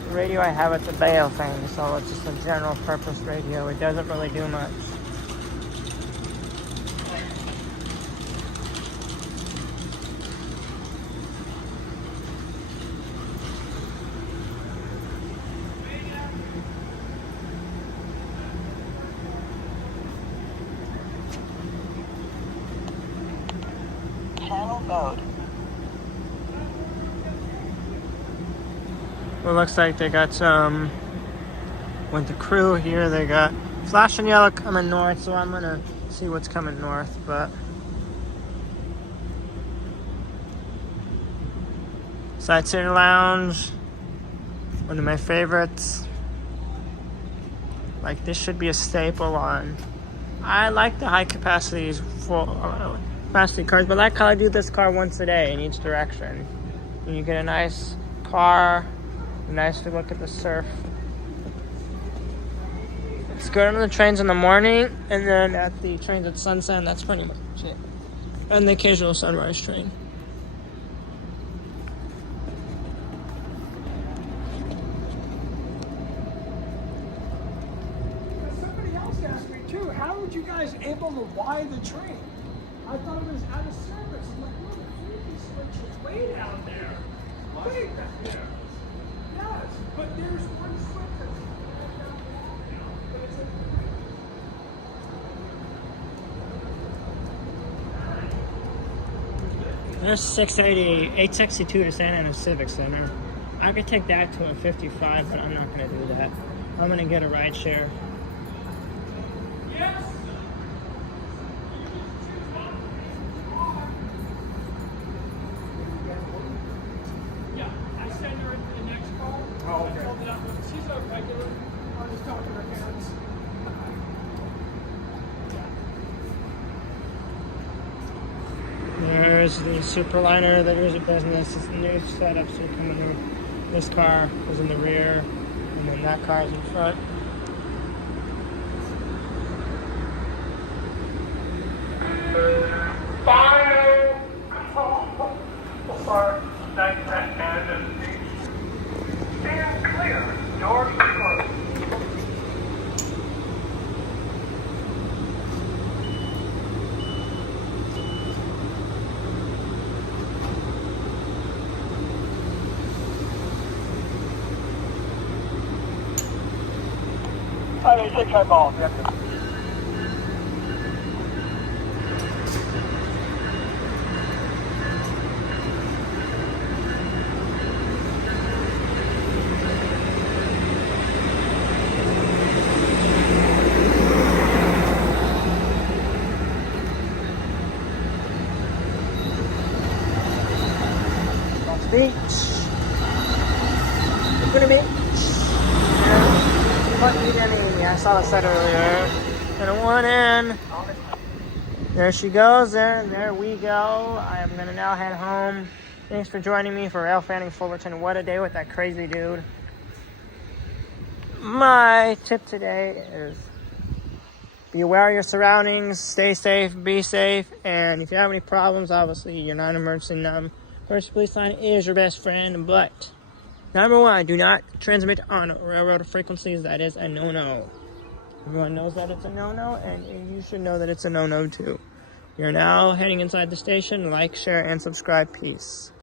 the radio I have, it's a Bayo thing, so it's just a general purpose radio. It doesn't really do much. mode. Well, it looks like they got some, with the crew here, they got flashing yellow coming north, so I'm gonna see what's coming north, but Sightseer Lounge, one of my favorites. Like, this should be a staple on. I like the high capacity cars, but I like how I do this car once a day in each direction. And you get a nice car, a nice look at the surf. It's good on the trains in the morning, and then at the trains at sunset, that's pretty much it. And the occasional sunrise train. Somebody else asked me too, how would you guys able to wire the train? I thought it was out of service. I'm like, no, the freaking switch is way down there. Way back there. Yes, but there's one switch that's down there. But it's There's 862 to Santa Ana Civic Center. I could take that to a 55, but I'm not gonna do that. I'm gonna get a ride share. Yes. Yeah, I send her into the next call. Oh, okay. She's a regular. I'll just talk to her parents. There's the Superliner that is a business. It's a new setup, so you come in here. This car is in the rear, and then that car is in front. Final call for 910 Stand clear. Doors are closed. I mean, 6 high balls. Yeah. Beach. We're gonna beach. I saw the set earlier. Gonna one in. There she goes. There we go. I am gonna now head home. Thanks for joining me for Railfanning Fullerton. What a day with that crazy dude. My tip today is be aware of your surroundings, stay safe, be safe, and if you have any problems, obviously your non-emergency first police line is your best friend, but number one, do not transmit on railroad frequencies. That is a no-no. Everyone knows that it's a no-no, and you should know that it's a no-no too. We are now heading inside the station. Like, share, and subscribe. Peace.